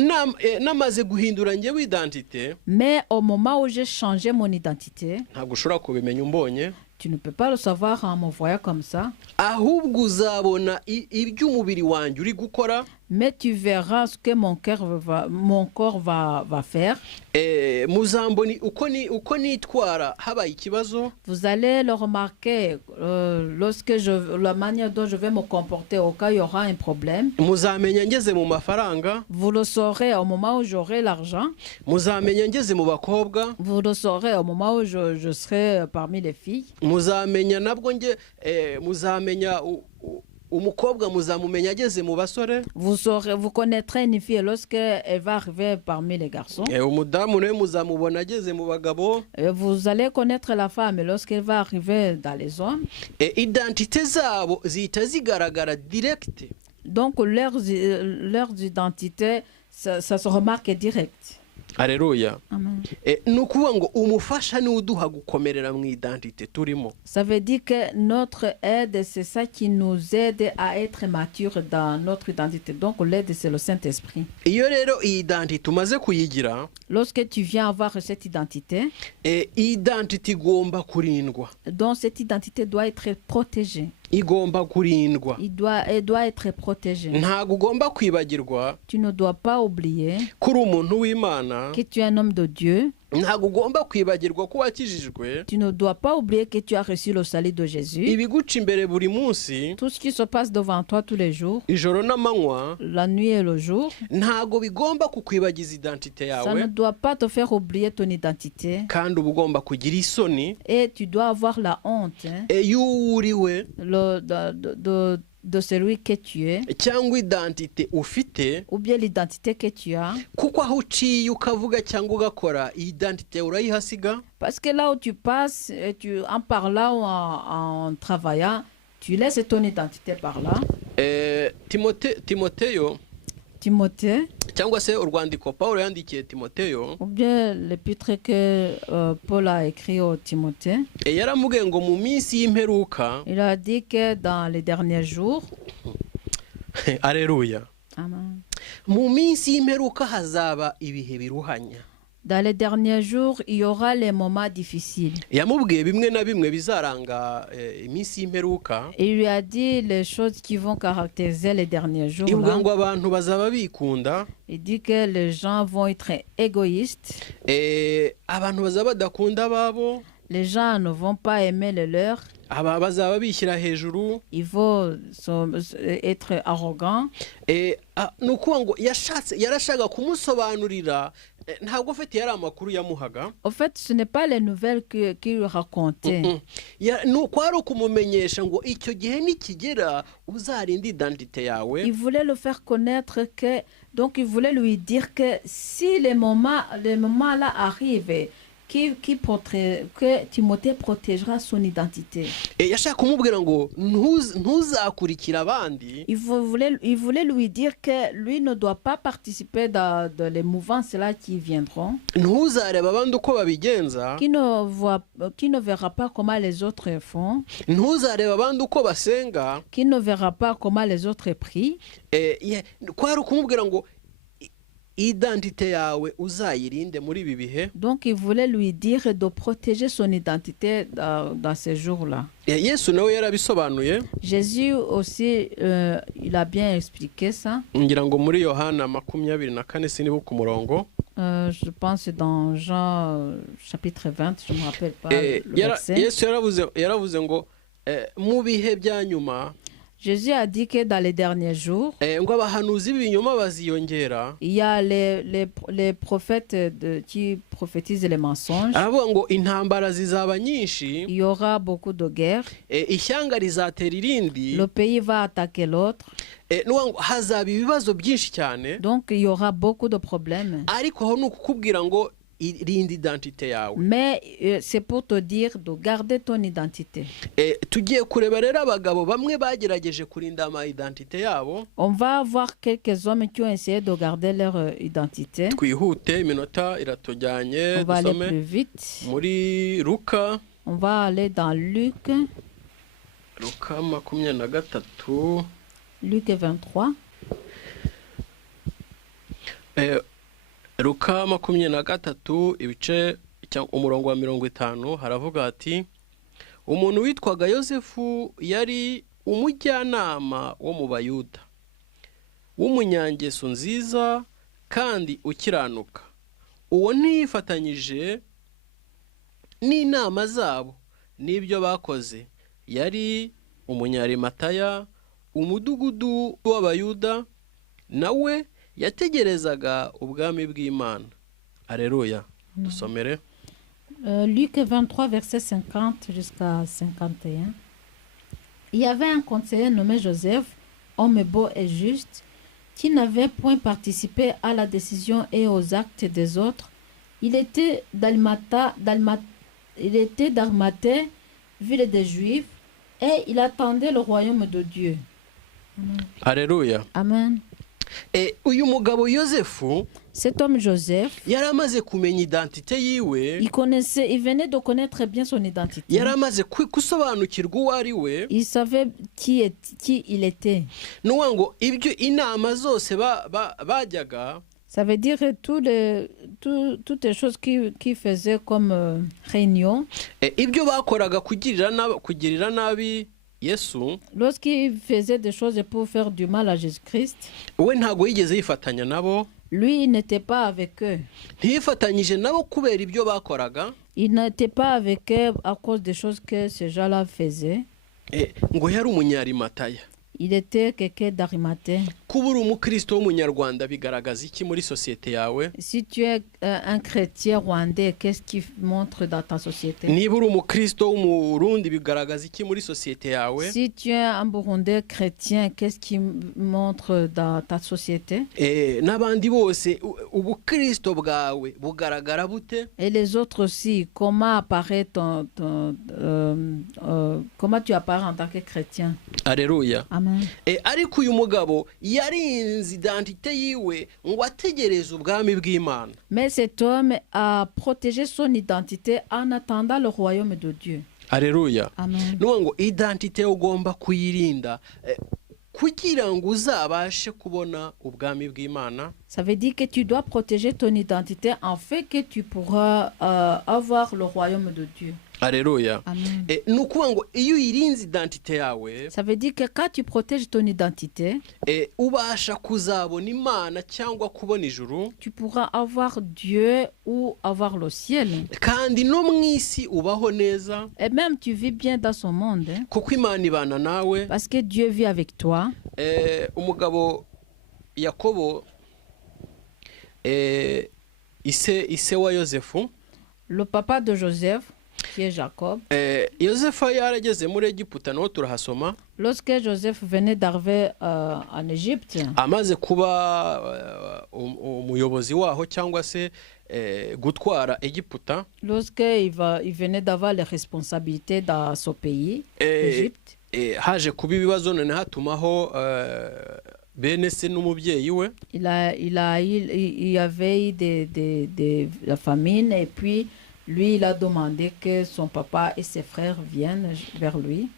namaze guhindura njyewe identite, Mais au moment où j'ai changé mon identité, ntabwo ushobora kubimenya umbonye, tu ne peux pas le savoir en me voyant comme ça, ahubwo uzabona iby'umubiri wanjye uri gukora. mais tu verras ce que mon corps va faire. Muzamboni uko nitwara habaye ikibazo. Vous allez le remarquer la manière dont je vais me comporter au cas où il y aura un problème. Muzamenya ngeze mu mafaranga. Vous le saurez au moment où j'aurai l'argent. Muzamenya ngeze mu bakobwa. Vous le saurez au moment où je serai parmi les filles. Muzamenya nabwo muzamenya umukobwa muzamumenya ageze mu basore. Vous connaîtrez une fille lorsqu'elle va arriver parmi les garçons. Umudamu nawe muzamubona ageze mu bagabo. Vous allez connaître la femme lorsqu'elle va arriver dans les hommes. Identité zabo zihita zigaragara direct. Donc leurs identités, ça se remarque direct. Alléluia. Amen. Ni ukuvuga ngo umufasha niwe uduha gukomerera mu identite turimo. Ça veut dire que notre aide, c'est ça qui nous aide à être mature dans notre identité. Donc l'aide, c'est le Saint-Esprit. Iyo rero iyi identite umaze kuyigira, Lorsque tu viens avoir cette identité, identite igomba kurindwa. donc cette identité doit être protégée. Igomba kurindwa. Elle doit être protégée. Ntabwo ugomba kwibagirwa Tu ne dois pas oublier kuri umuntu w'Imana. que tu es un homme de Dieu. Ntabwo ugomba kwibagirwa ko wakijijwe. Tu ne dois pas oublier que tu as reçu le salut de Jésus. Ibiguca imbere buri munsi, Tout ce qui se passe devant toi tous les jours, ijoro n'amanywa, la nuit et le jour, ntabwo bigomba kukwibagiza identite ça ne yawe. doit pas te faire oublier ton identité. Kandi uba ugomba kugira isoni Et tu dois avoir la honte y'uwo uriwe de celui que tu es, cyangwa identite ufite, ou bien l'identité que tu as. kuko aho uciye ukavuga cyangwa ugakora iyi identite urayihasiga. Parce que là où tu passes, en parlant ou en travaillant, tu laisses ton identité par là. Timoteyo Timothée, cyangwa se urwandiko Pawulo yandikiye Timoteyo, ou bien l'épître que Paul a écrit au Timothée, yaramubwiye ngo mu minsi y'imperuka. il a dit que dans les derniers jours, Aleluya. Amen. Mu minsi y'imperuka hazaba ibihe biruhanya. Dans les derniers jours, il y aura les moments difficiles. Yamubwiye bimwe na bimwe bizaranga iminsi y'imperuka. Il lui a dit les choses qui vont caractériser les derniers jours. Ivuga ngo abantu bazaba bikunda. Il dit que les gens vont être égoïstes. Abantu bazaba badakunda ababo. Les gens ne vont pas aimer les leurs. Bazaba bishyira hejuru. Ils vont être arrogants. Ni ukuvuga ngo yarashaka kumusobanurira, ntabwo afite yari amakuru yamuhaga. En fait, ce n'est pas les nouvelles qu'il racontait. Kwari ukumumenyesha ngo icyo gihe nikigera uzarinda identite yawe. Il voulait le faire connaître que, donc il voulait lui dire que si les moments là arrivent, que Timothée protégera son identité. Yashaka kumubwira ngo ntuzakurikira abandi. Il voulait lui dire que lui ne doit pas participer dans les mouvances là qui viendront. Ntuzareba abandi uko babigenza. Qui ne verra pas comment les autres font. Ntuzareba abandi uko basenga. Qui ne verra pas comment les autres prient. Kwari kumubwira ngo identite yawe uzayirinde muri ibi bihe. Donc, il voulait lui dire de protéger son identité dans ces jours-là. Yesu nawe yarabisobanuye. Jésus aussi, il a bien expliqué ça. Ngira ngo muri Yohana 24 sinibuka umurongo. Je pense dans Jean chapitre 20, je ne me rappelle pas le verset. Yesu yaravuze ngo mu bihe bya nyuma. Jésus a dit que dans les derniers jours, ngo abahanuzi b'ibinyoma baziyongera. Il y a les prophètes qui prophétisent les mensonges. Aravuga ngo intambara zizaba nyinshi. Il y aura beaucoup de guerres. Ishyanga rizatera irindi. Le pays va attaquer l'autre. Hazaba ibibazo byinshi cyane. Donc il y aura beaucoup de problèmes. Ariko aho nukukubwira ngo irinde identite yawe. Mais c'est pour te dire de garder ton identité. Tugiye kureba rero abagabo bamwe bagerageje kurinda ama identite yabo. On va voir quelques hommes qui ont essayé de garder leur identité. Twihute iminota iratujyanye. On va aller plus vite. Muri Luka. On va aller dans Luc. Luka 23. Luc 23. Luka 23 ibice umurongo wa 50 haravuga ati umuntu witwaga Yosefu yari umujyanama wo mu Bayuda w'umunyangeso nziza kandi ukiranuka. Uwo ntiyifatanyije n'inama zabo n'ibyo bakoze. Yari umunyarimataya umudugudu w'Abayuda, nawe yategerezaga ubwami bw'Imana. Alleluia. Dusomere. Luc 23 verset 50 jusqu'à 51. Il y avait un conseiller nommé Joseph, homme beau et juste, qui n'avait point participé à la décision et aux actes des autres. Il était d'Arimathée, ville des Juifs, et il attendait le royaume de Dieu. Amen. Alléluia. Amen. Uyu mugabo Yosefu, cet homme Joseph, yaramaze kumenya identité yiwe. Il venait de connaître bien son identité. Yaramaze kusobanukirwa uwo ari we. Il savait qui il était. Nuwango ibyo inama zose bajyaga. Ça veut dire toutes les choses qui faisaient comme réunion. Ibyo bakoraga kugirira nabi Yesu. Lorsqu'il faisait des choses pour faire du mal à Jésus-Christ, we ntago yigeze yifatanya nabo. Lui, il n'était pas avec eux. Ntiyifatanyije nabo kubera ibyo bakoraga. Il n'était pas avec eux à cause des choses que ces gens-là faisaient. Ngo yari umunyarimataya. Il était quelqu'un d'Arimathée. Kuba uri umukristo w'umunyarwanda bigaragaza iki muri société yawe? Si tu es un chrétien rwandais, qu'est-ce qui montre dans ta société? Niba uri umukristo w'umurundi bigaragaza iki muri société yawe? Si tu es un burundais chrétien, qu'est-ce qui montre dans ta société? N'abandi bose ubukristo bwawe bugaragara bute? Et les autres aussi, comment apparaît comment tu apparais en tant que chrétien? Alléluia. Amen. Ariko uyu mugabo yarinze identité yiwe ngo ategereze ubwami bw'Imana. Mais cet homme a protégé son identité en attendant le royaume de Dieu. Alléluia. Amen. Nuwango identité ugomba kuyirinda kugira ngo uzabashe kubona ubwami bw'Imana. Ça veut dire que tu dois protéger ton identité en fait que tu pourras avoir le royaume de Dieu. Alléluia. Amen. Nukuvuga ngo iyo uyirinze identité yawe, ça veut dire que quand tu protèges ton identité, ubasha kuzabona Imana cyangwa kubona ijuru. Tu pourras avoir Dieu ou avoir le ciel. Kandi no mwisi ubaho neza. Et même tu vis bien dans ce monde. Kuko Imana ibana nawe. Parce que Dieu vit avec toi. Umugabo Yakobo ise wa Yosefu. Le papa de Joseph, qui est Jacob. Yosefu yarageze muri Egiputa no turahasoma. Lorsque Joseph venait d'arriver en Égypte, amaze kuba umuyobozi waho cyangwa se gutwara Egiputa. Lorsque il venait d'avoir les responsabilités dans ce pays, Égypte. Haje kuba ibibazo none hatumaho bene se n'umubyeyi we. Il y avait eu la famine et puis lui il a demandé que son papa et ses frères viennent vers lui.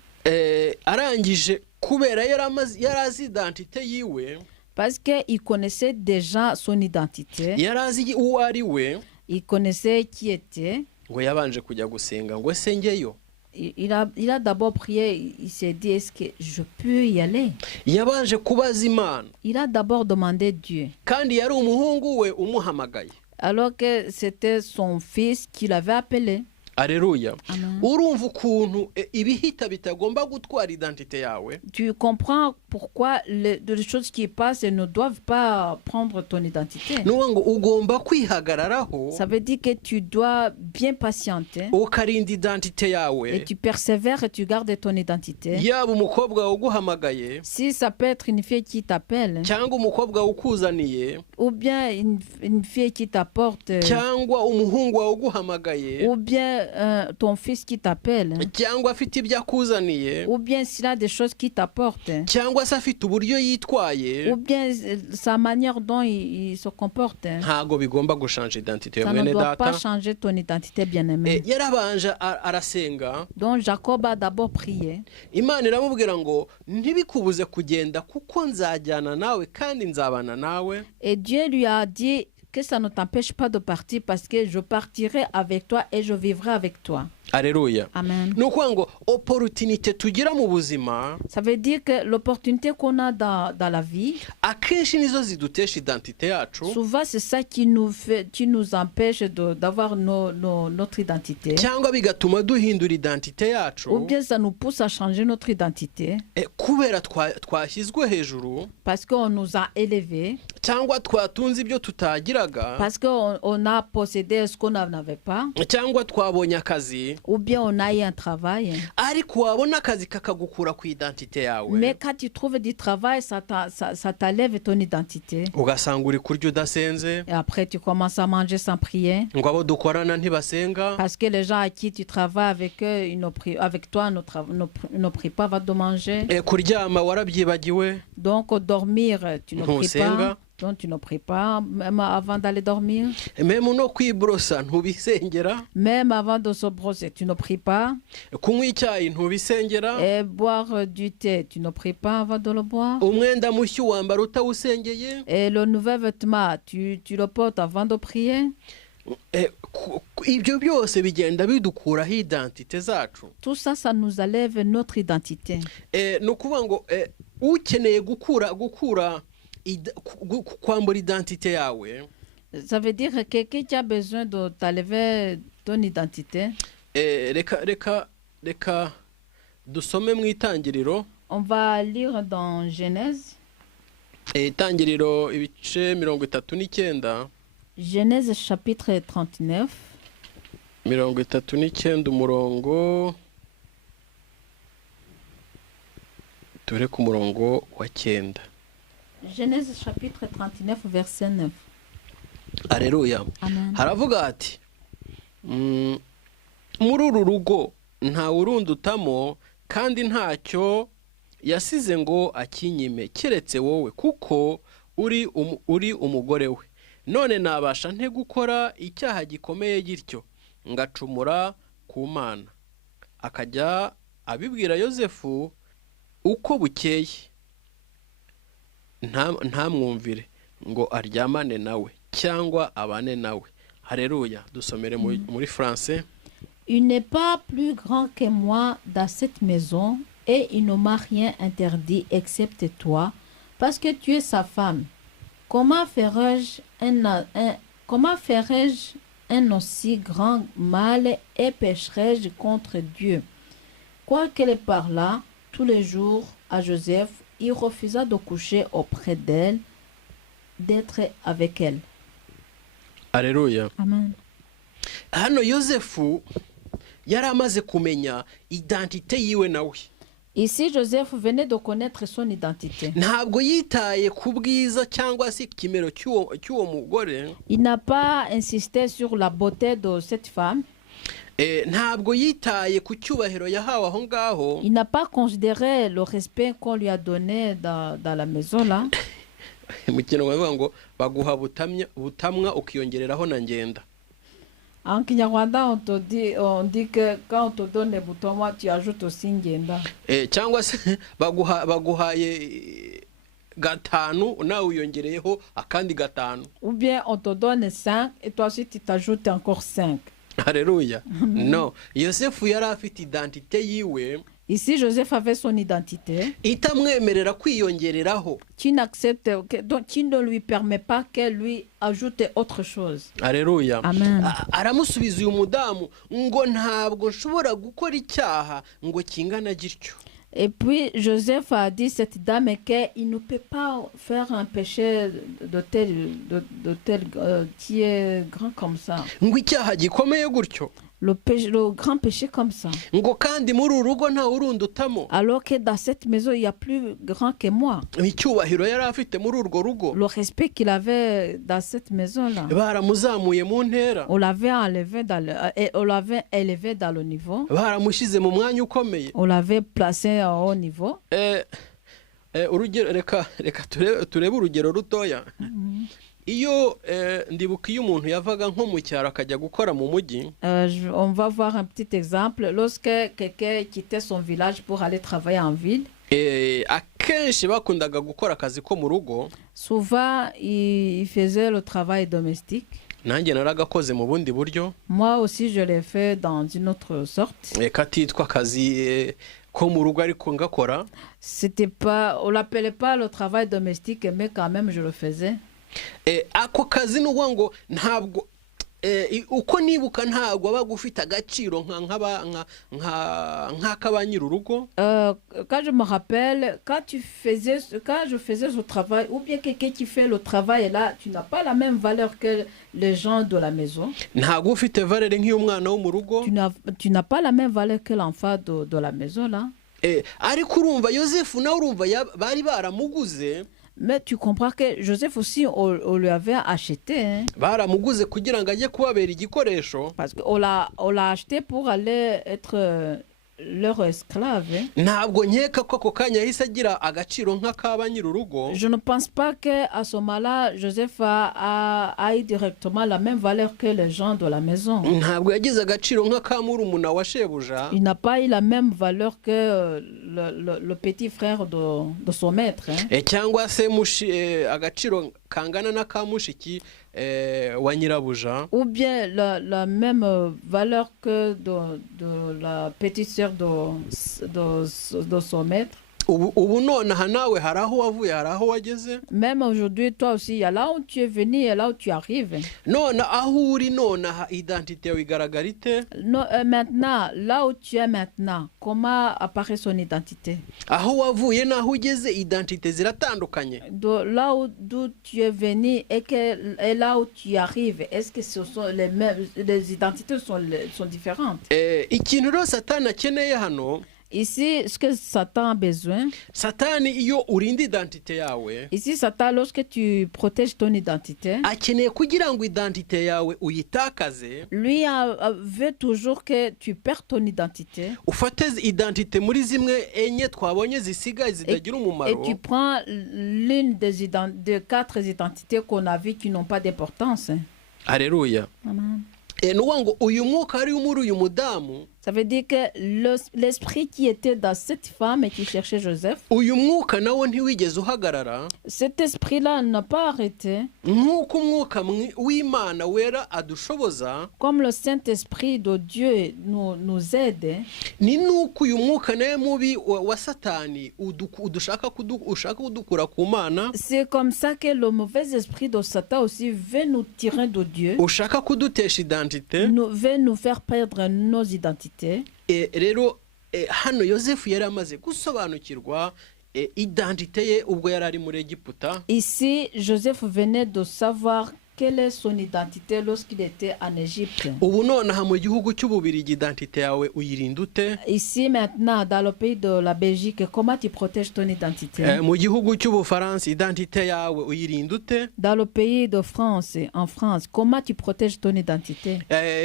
Arangije kubera yarazi identité yiwe. Parce qu'il connaissait déjà son identité. yari azi uwo ari we, Il connaissait qui était. ngo yabanje kujya gusenga ngo ese ngeyo. Il a d'abord prié. Il s'est dit, est-ce que je peux y aller? Yabanje kubaza Imana, Il a d'abord demandé Dieu. kandi yari umuhungu we umuhamagaye. Alors que c'était son fils qui l'avait appelé. Aleluya. Amen. Urumva ukuntu ibihita bitagomba gutwara identite yawe. Tu comprends pourquoi les choses qui passent ne doivent pas prendre ton identité. Nuwa ngo ugomba kwihagararaho, Ça veut dire que tu dois bien patienter ukarinda identite yawe. et tu persévères et tu gardes ton identité. Yaba umukobwa uguhamagaye, Si ça peut être une fille qui t'appelle cyangwa umukobwa ukuzaniye, ou bien une fille qui t'apporte cyangwa umuhungu uguhamagaye, ou bien ton fils qui t'appelle cyangwa afite ibyo akuzaniye, ou bien s'il a des choses qui t'apportent cyangwa se afite uburyo yitwaye, ou bien sa manière dont il se comporte. ntago bigomba gushanja identite ya Ça ne mwene doit pas data. changer ton identité, bien-aimé. Yarabanje arasenga, Donc Jacob a d'abord prié. Imana iramubwira ngo ntibikubuze kugenda kuko nzajyana nawe kandi nzabana nawe. Et Dieu lui a dit que ça ne t'empêche pas de partir parce que je partirai avec toi et je vivrai avec toi. Aleluya. Amen. Ni ukuvuga ngo opportunité tugira mu buzima Ça veut dire que l'opportunité qu'on a dans la vie, akenshi nizo zidutesha identite yacu, souvent c'est ça qui nous empêche d'avoir notre identité. cyangwa bigatuma duhindura identite yacu, Ou bien ça nous pousse à changer notre identité kubera twashyizwe hejuru, parce qu'on nous a élevés, cyangwa twatunze ibyo tutagiraga, parce qu'on a possédé ce qu'on n'avait pas, cyangwa twabonye akazi, ou bien on a eu un travail. ariko wabona akazi kakagukura ku identite yawe, Mais quand tu trouves du travail, ça t'enlève ton identité. ugasanga uri kurya udasenze, Et après, tu commences à manger sans prier. ngo abo dukorana ntibasenga, Parce que les gens à qui tu travailles avec eux, avec toi, ils ne prient pas avant de manger. kuryama warabyibagiwe, Donc, dormir, tu ne pries Ntusenga. pas. Donc, tu ne pries pas même avant d'aller dormir. meme no kwiborosa ntubisengera, Même avant de se brosser, tu ne pries pas. kunywa icyayi ntubisengera, Et boire du thé, tu ne pries pas avant de le boire. umwenda mushya wambara utawusengeye. Et le nouvel vêtement, tu le portes avant de prier. Ibyo byose bigenda bidukuraho identite zacu. Tout ça, ça nous enlève notre identité. Ni ukuvuga ngo ukeneye kwambura identite yawe, Ça veut dire que quelqu'un qui a besoin de t'enlever ton identité. reka dusome mu Itangiriro. On va lire dans Genèse. Itangiriro ibice 39. Genèse chapitre 39. 39 umurongo, turi ku murongo wa 9. Genèse chapitre 39 verset 9. Aleluya. Amen. Haravuga ati muri uru rugo nta urundutamo kandi ntacyo yasize ngo akinyime keretse wowe kuko uri umugore we. None nabasha nte gukora icyaha gikomeye gityo ngacumura ku Mana? Akajya abibwira Yosefu uko bukeye, ntamwumvire ngo aryamane nawe cyangwa abane nawe. Haleluya. Dusomere muri français. Il n'est pas plus grand que moi dans cette maison et il ne m'a rien interdit excepté toi parce que tu es sa femme. Comment ferais-je un aussi grand mal et pécherais-je contre Dieu? Quoiqu'elle parla tous les jours à Joseph, il refusa de coucher auprès d'elle, d'être avec elle. Aleluya. Amen. Hano Yosefu yari amaze kumenya identite yiwe nawe. Ici, Joseph venait de connaître son identité. Ntabwo yitaye ku bwiza cyangwa se ikimero cy'uwo mugore. Il n'a pas insisté sur la beauté de cette femme. Ntabwo yitaye ku cyubahiro yahawe aho ngaho. Il n'a pas considéré le respect qu'on lui a donné dans la maison là. Mu kintu bavuga ngo baguha butamwa ukiyongereraho na ngenda. En Kinyarwanda, on dit que quand on te donne les boutons, tu ajoutes aussi ngenda. Cyangwa se baguhaye gatanu nawe wiyongereyeho akandi gatanu. Ou bien on te donne 5 et toi aussi tu t'ajoutes encore 5. Haleluya. No, Yosefu yari afite identite yiwe Ici, Joseph avait son identité itamwemerera kwiyongereraho. qui n'accepte, donc qui ne lui permet pas qu'elle lui ajoute autre chose. Haleluya. Amen. Aramusubiza uyu mudamu ngo ntabwo nshobora gukora icyaha ngo kingana gityo. Et puis Joseph a dit cette dame qu'il ne peut pas faire un péché de tel qui est grand comme ça. Ngo icyaha gikomeye gutyo. Le grand péché comme ça. Ngo kandi muri urugo nta urundutamo. Alors que dans cette maison, il y a plus grand que moi. Icyubahiro yari afite muri urwo rugo. Le respect qu'il avait dans cette maison-là. Baramuzamuye mu ntera. On l'avait élevé dans le niveau. Baramushyize mu mwanya ukomeye. On l'avait placé à haut niveau. Urugero reka turebe urugero rutoya. Iyo ndibuka iyo umuntu yavaga nko mu cyaro akajya gukora mu mujyi. On va voir un petit exemple. Lorsque quelqu'un quittait son village pour aller travailler en ville. Akenshi bakundaga gukora akazi ko mu rugo. Souvent il faisait le travail domestique. Nanjye naragakoze mu bundi buryo. Moi aussi je l'ai fait dans une autre sorte. Katitwa akazi ko mu rugo ariko ngakora. C'était pas, on l'appelait pas le travail domestique, mais quand même je le faisais. Ako kazi n'uwo ngo ntabwo uko nibuka ntabwo bagufite agaciro nk'akabanyururugo. Quand je me rappelle, quand je faisais ce travail, ou bien quelqu'un qui fait le travail là, tu n'as pas la même valeur que les gens de la maison. Ntabwo ufite valeur nk'iy'umwana wo mu rugo. Tu n'as pas la même valeur que l'enfant de la maison là. Ariko urumva Yosefu nawe urumva bari baramuguze. Mais tu comprends que Joseph aussi, on lui avait acheté. Hein? Baramuguze kugira ngo ajye kubabera igikoresho. Parce qu'on l'a acheté pour aller être leur esclave. Ntabwo nkeka ko ako kanya yahise agira agaciro nk'akabanyururugo. Je ne pense pas qu'à ce moment-là, Joseph a eu directement la même valeur que les gens de la maison. Ntabwo yagize agaciro nk'akamurumuna wa shebuja. Il n'a pas eu la même valeur que le petit frère de son maître. Hein? Cyangwa se agaciro kangana n'akamushiki wa nyirabuja. Ou bien la même valeur que de la petite sœur de son maître. Ubu nonaha nawe hari aho wavuye hari aho wageze. Même aujourd'hui, toi aussi, il y a là où tu es venu et là où tu arrives. None aho uri nonaha identité yawe igaragara ite? Maintenant, là où tu es maintenant, comment apparaît son identité? Aho wavuye naho ugeze identité ziratandukanye. Là d'où tu es venu et là où tu arrives, est-ce que ce sont les mêmes, les identités sont différentes? Ikintu rero Satani akeneye hano. Ici, ce que Satan a besoin. Satani iyo urinda identité yawe. Ici, Satan, lorsque tu protèges ton identité. Akeneye kugira ngo identité yawe uyitakaze. Lui veut toujours que tu perds ton identité. Ufate identité muri zimwe enye twabonye zisigaye zidagira umumaro. Et tu prends l'une des 4 identités qu'on a vues qui n'ont pas d'importance. Alléluia. Amen. Nuwango uyu mwuka ari muri uyu mudamu. Ça veut dire que l'esprit qui était dans cette femme et qui cherchait Joseph, uyu mwuka nawo ntiwigeze uhagarara. Cet esprit-là n'a pas arrêté. Nk'uko umwuka w'Imana wera adushoboza. Comme le Saint-Esprit de Dieu nous aide. Ni nuko uyu mwuka nawe mubi wa Satani ushaka kudukura ku Mana. C'est comme ça que le mauvais esprit de Satan aussi veut nous tirer de Dieu. Ushaka kudutesha identité. Veut nous faire perdre nos identités. Rero hano Yosefu yari amaze gusobanukirwa identité ye ubwo yari ari muri Egiputa. Ici Joseph venait de savoir quelle est son identité lorsqu'il était en Égypte. Ubu nonaha mu gihugu cy'Ububirigi identité yawe uyirinda ute? Ici maintenant dans le pays de la Belgique, comment tu protèges ton identité? Mu gihugu cy'Ubufaransa identité yawe uyirinda ute? Dans le pays de France, en France, comment tu protèges ton identité?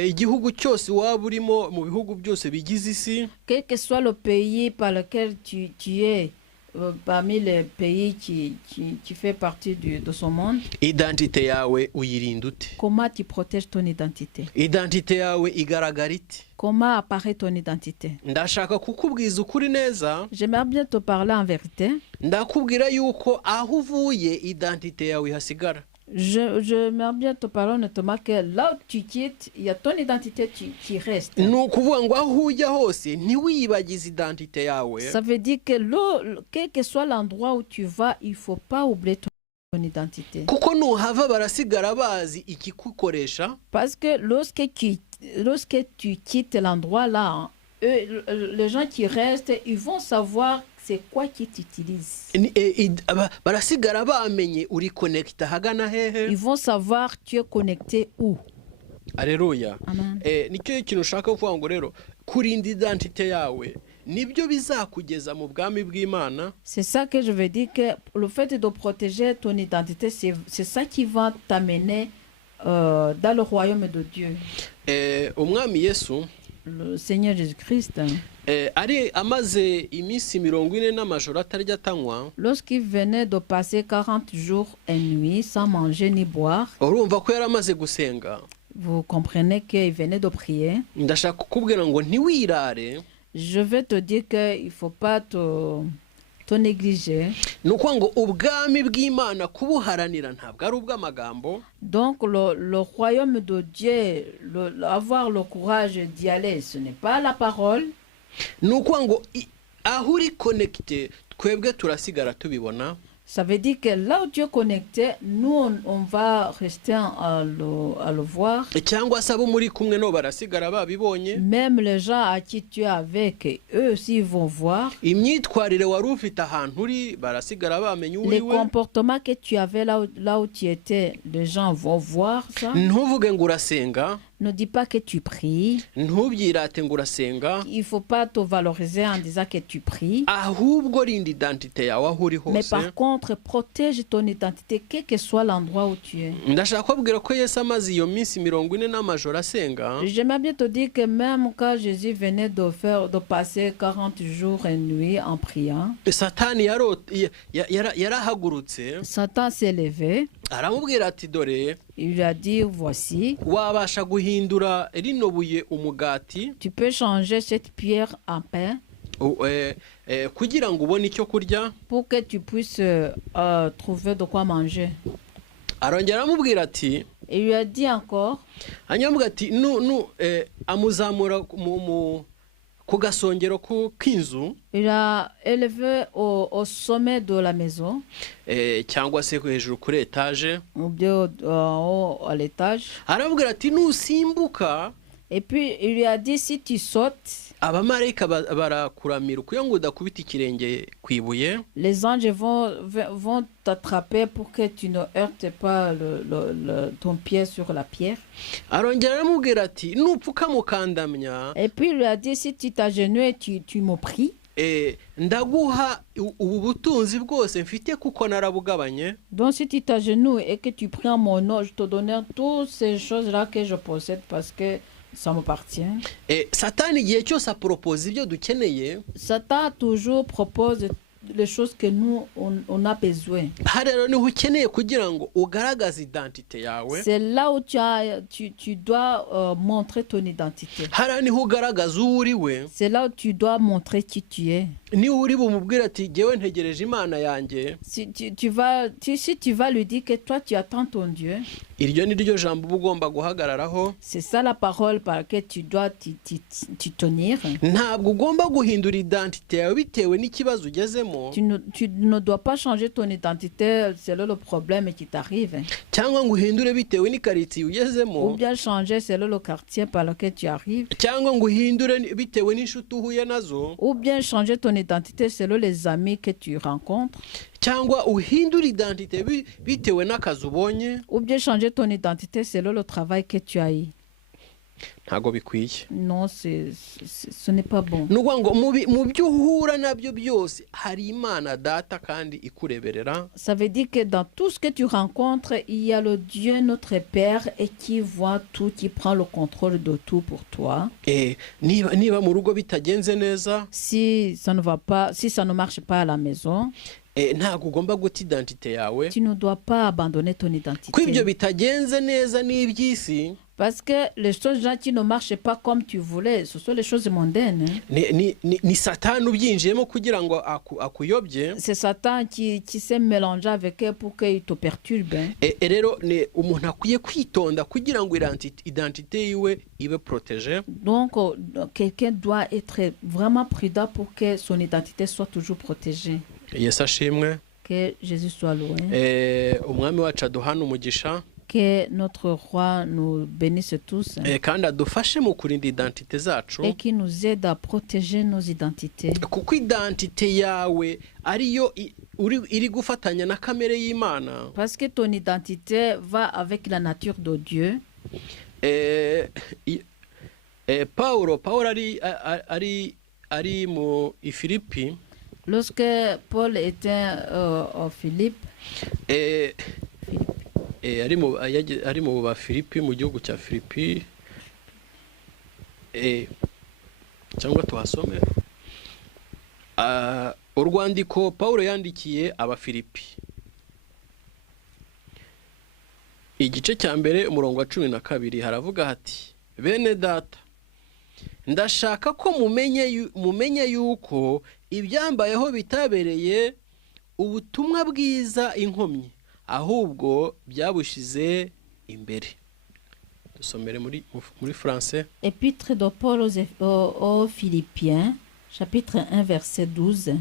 Igihugu cyose waba urimo mu bihugu byose bigize isi. Quel que soit le pays par lequel tu es, parmi les pays qui fait partie de ce monde. identite yawe uyirinda ute? Comment tu protèges ton identité? Identite yawe igaragara ite? Comment apparaît ton identité? Ndashaka kukubwiza ukuri neza, J'aimerais bien te parler en vérité. ndakubwira yuko aho uvuye identite yawe ihasigara. J'aimerais bien te parler honnêtement que là où tu quittes, il y a ton identité qui reste. Ni ukuvuga ngo aho ujya hose ntiwiyibagize identite yawe, Ça veut dire que quel que soit l'endroit où tu vas, il ne faut pas oublier ton identité. kuko nuhava barasigara bazi ikikukoresha. Parce que lorsque tu quittes l'endroit là, eux, les gens qui restent, ils vont savoir c'est quoi qui t'utilise. Barasigara bamenye uri connecta hagana hehe. Ils vont savoir tu es connecté où. Aleluya. Amen. Nicyo kintu ushaka kuvuga ngo rero kurinda identite yawe nibyo bizakugeza mu bwami bw'Imana. C'est ça que je veux dire, que le fait de protéger ton identité, c'est ça qui va t'amener dans le royaume de Dieu. Umwami Yesu Le Seigneur Jésus-Christ, ari amaze iminsi 40 n'amajoro atarya atanywa, lorsqu'il venait de passer 40 jours et nuits sans manger ni boire, urumva ko yari amaze gusenga. vous comprenez qu'il venait de prier. Ndashaka kukubwira ngo ntiwirare. Je vais te dire qu'il ne faut pas te négliger. Ni ukuvuga ngo ubwami bw'Imana kubuharanira ntabwo ari ubw'amagambo. Donc le royaume de Dieu, avoir le courage d'y aller, ce n'est pas la parole. Ni ukuvuga ngo aho uri connecte twebwe turasigara tubibona. Ça veut dire que là où tu es connecté, nous, on va rester à le voir. Cyangwa se abo muri kumwe no barasigara babibonye. Même les gens à qui tu es avec, eux aussi ils vont voir. Imyitwarire wari ufite ahantu uri barasigara bamenye uri Les we. comportements que tu avais là où tu étais, les gens vont voir ça. Ntuvuge ngo urasenga, Ne dis pas que tu pries. ntubyirate ngo urasenga, Il ne faut pas te valoriser en disant que tu pries. ahubwo rinda identite yawe aho uri Mais hose. par contre, protège ton identité, quel que soit l'endroit où tu es. Ndashaka kubwira ko Yesu amaze iyo minsi 40 n'amajoro asenga. J'aimerais bien te dire que même quand Jésus venait de passer 40 jours et nuits en priant, Satani yarahagurutse Satan s'est levé. aramubwira ati dore Il lui a dit, voici, wabasha guhindura rino buye umugati tu peux changer cette pierre en pain kugira ngo ubone icyo kurya. pour que tu puisses trouver de quoi manger. Arongera aramubwira ati, Il lui a dit encore, anyamubwira ati amuzamura ku gasongero k'inzu, il a élevé au sommet de la maison, cyangwa se hejuru kuri etaje. ou bien en haut à l'étage. Aramubwira ati nusimbuka Et puis il lui a dit, si tu sautes, abamarayika barakuramira kugira ngo udakubita ikirenge ku ibuye. les anges vont t'attraper pour que tu ne heurtes pas ton pied sur la pierre. Arongera aramubwira ati nupfuka mukandamya, Et puis il lui a dit, si tu t'agenouilles, tu me pries. ndaguha ubu butunzi bwose mfite kuko narabugabanye. Donc si tu t'agenouilles et que tu pries en mon nom, je te donne toutes ces choses-là que je possède parce que ça m'appartient. Satani igihe cyose apropose ibyo dukeneye. Satan toujours propose les choses que nous, on a besoin. Aha rero niho ukeneye kugira ngo ugaragaze identite yawe. C'est là où tu dois montrer ton identité. Hariya niho ugaragaza uwo uri we. C'est là où tu dois montrer qui tu es. Niho uri bumubwira ati jyewe ntegereje Imana yanjye. Si tu vas lui dire que toi tu attends ton Dieu, Iryo ni ryo jambo uba ugomba guhagararaho. c'est ça la parole par laquelle tu dois t'y tenir. Ntabwo ugomba guhindura identite yawe bitewe n'ikibazo ugezemo. Tu ne dois pas changer ton identité selon le problème qui t'arrive. Cyangwa ngo uhindure bitewe n'ikaritsiye Ou ugezemo. bien changer selon le quartier par lequel tu arrives. Cyangwa ngo uhindure bitewe n'inshuti uhuye nazo. Ou bien changer ton identité selon les amis que tu rencontres. Cyangwa uhindure identite bitewe n'akazi ubonye. Ou bien changer ton identité selon le travail que tu as eu. ntago bikwiye. Non, ce n'est pas bon. Ni ukuvuga ngo mu byo uhura nabyo byose hari Imana data kandi ikureberera. Ça veut dire que dans tout ce que tu rencontres, il y a le Dieu, notre Père, et qui voit tout, qui prend le contrôle de tout pour toi. Niba mu rugo bitagenze neza, Si ça ne va pas, si ça ne marche pas à la maison, ntago ugomba guta identite yawe. tu ne dois pas abandonner ton identité. Ko ibyo bitagenze neza n'iby'isi, Parce que les choses là qui ne marchent pas comme tu voulais, ce sont les choses mondaines. ni Satani ubyinjiyemo kugira ngo akuyobye. C'est Satan qui s'est mélangé avec eux pour qu'il te perturbe. Rero ni umuntu akwiye kwitonda kugira ngo identite yiwe ibe protégée. Donc, quelqu'un doit être vraiment prudent pour que son identité soit toujours protégée. Yesu ashimwe. Que Jésus soit loué. Umwami wacu aduhana umugisha. Que notre roi nous bénisse tous. Kandi adufashe mu kurinda identite zacu. Et qui nous aide à protéger nos identités. Kuko identite yawe ariyo iri gufatanya na kamere y'Imana. Parce que ton identité va avec la nature de Dieu. Paulo ari mu Filipi. Lorsque Paul était au Philippe, ari mu Bafilipi, mu gihugu cya Filipi, cyangwa tuhasome urwandiko Paulo yandikiye Abafilipi, igice cya mbere umurongo wa 12 haravuga hati: bene data, ndashaka ko mumenye yuko ibyambayeho bitabereye ubutumwa bwiza inkomyi, ahubwo byabushize imbere. Dusomere muri français. Épître de Paul aux Philippiens, chapitre 1, verset 12.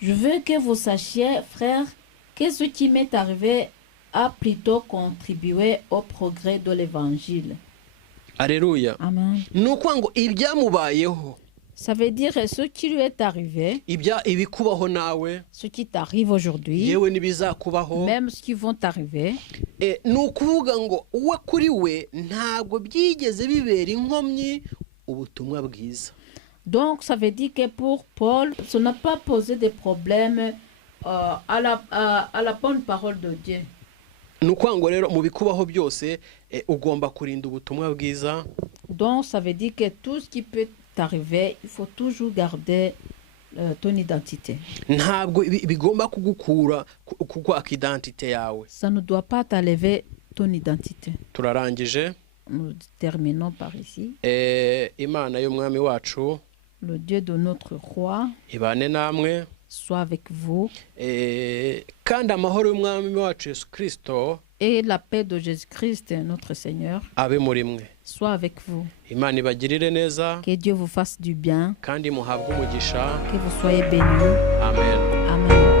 Je veux que vous sachiez, frères, que ce qui m'est arrivé a plutôt contribué au progrès de l'évangile. Alléluia. Amen. Nuko ngo ibyamubayeho, ça veut dire ce qui lui est arrivé, ibikubaho nawe, ce qui t'arrive aujourd'hui, yewe nibizakubaho, même ce qui vont t'arriver. Nukuvuga ngo uwa kuri we ntago byigeze bibera inkomyi ubutumwa bwiza. Donc ça veut dire que pour Paul, ça n'a pas posé de problème à la bonne parole de Dieu. Nuko ngo rero mu bikubaho byose ugomba kurinda ubutumwa bwiza. Donc ça veut dire que tout ce qui peut t'arriver, il faut toujours garder ton identité. Ntabwo bigomba kugukura kuko identité yawe. Ça ne doit pas t'enlever ton identité. Turarangije. Nous terminons par ici. Imana y'umwami wacu, le Dieu de notre roi, ibane namwe, soit avec vous. Kandi amahoro y'umwami wacu Yesu Kristo, et la paix de Jésus-Christ notre Seigneur, abe muri mwe, soit avec vous. Imana ibagirire neza. Que Dieu vous fasse du bien. Kandi muhabwe umugisha. Que vous soyez bénis. Amen. Amen.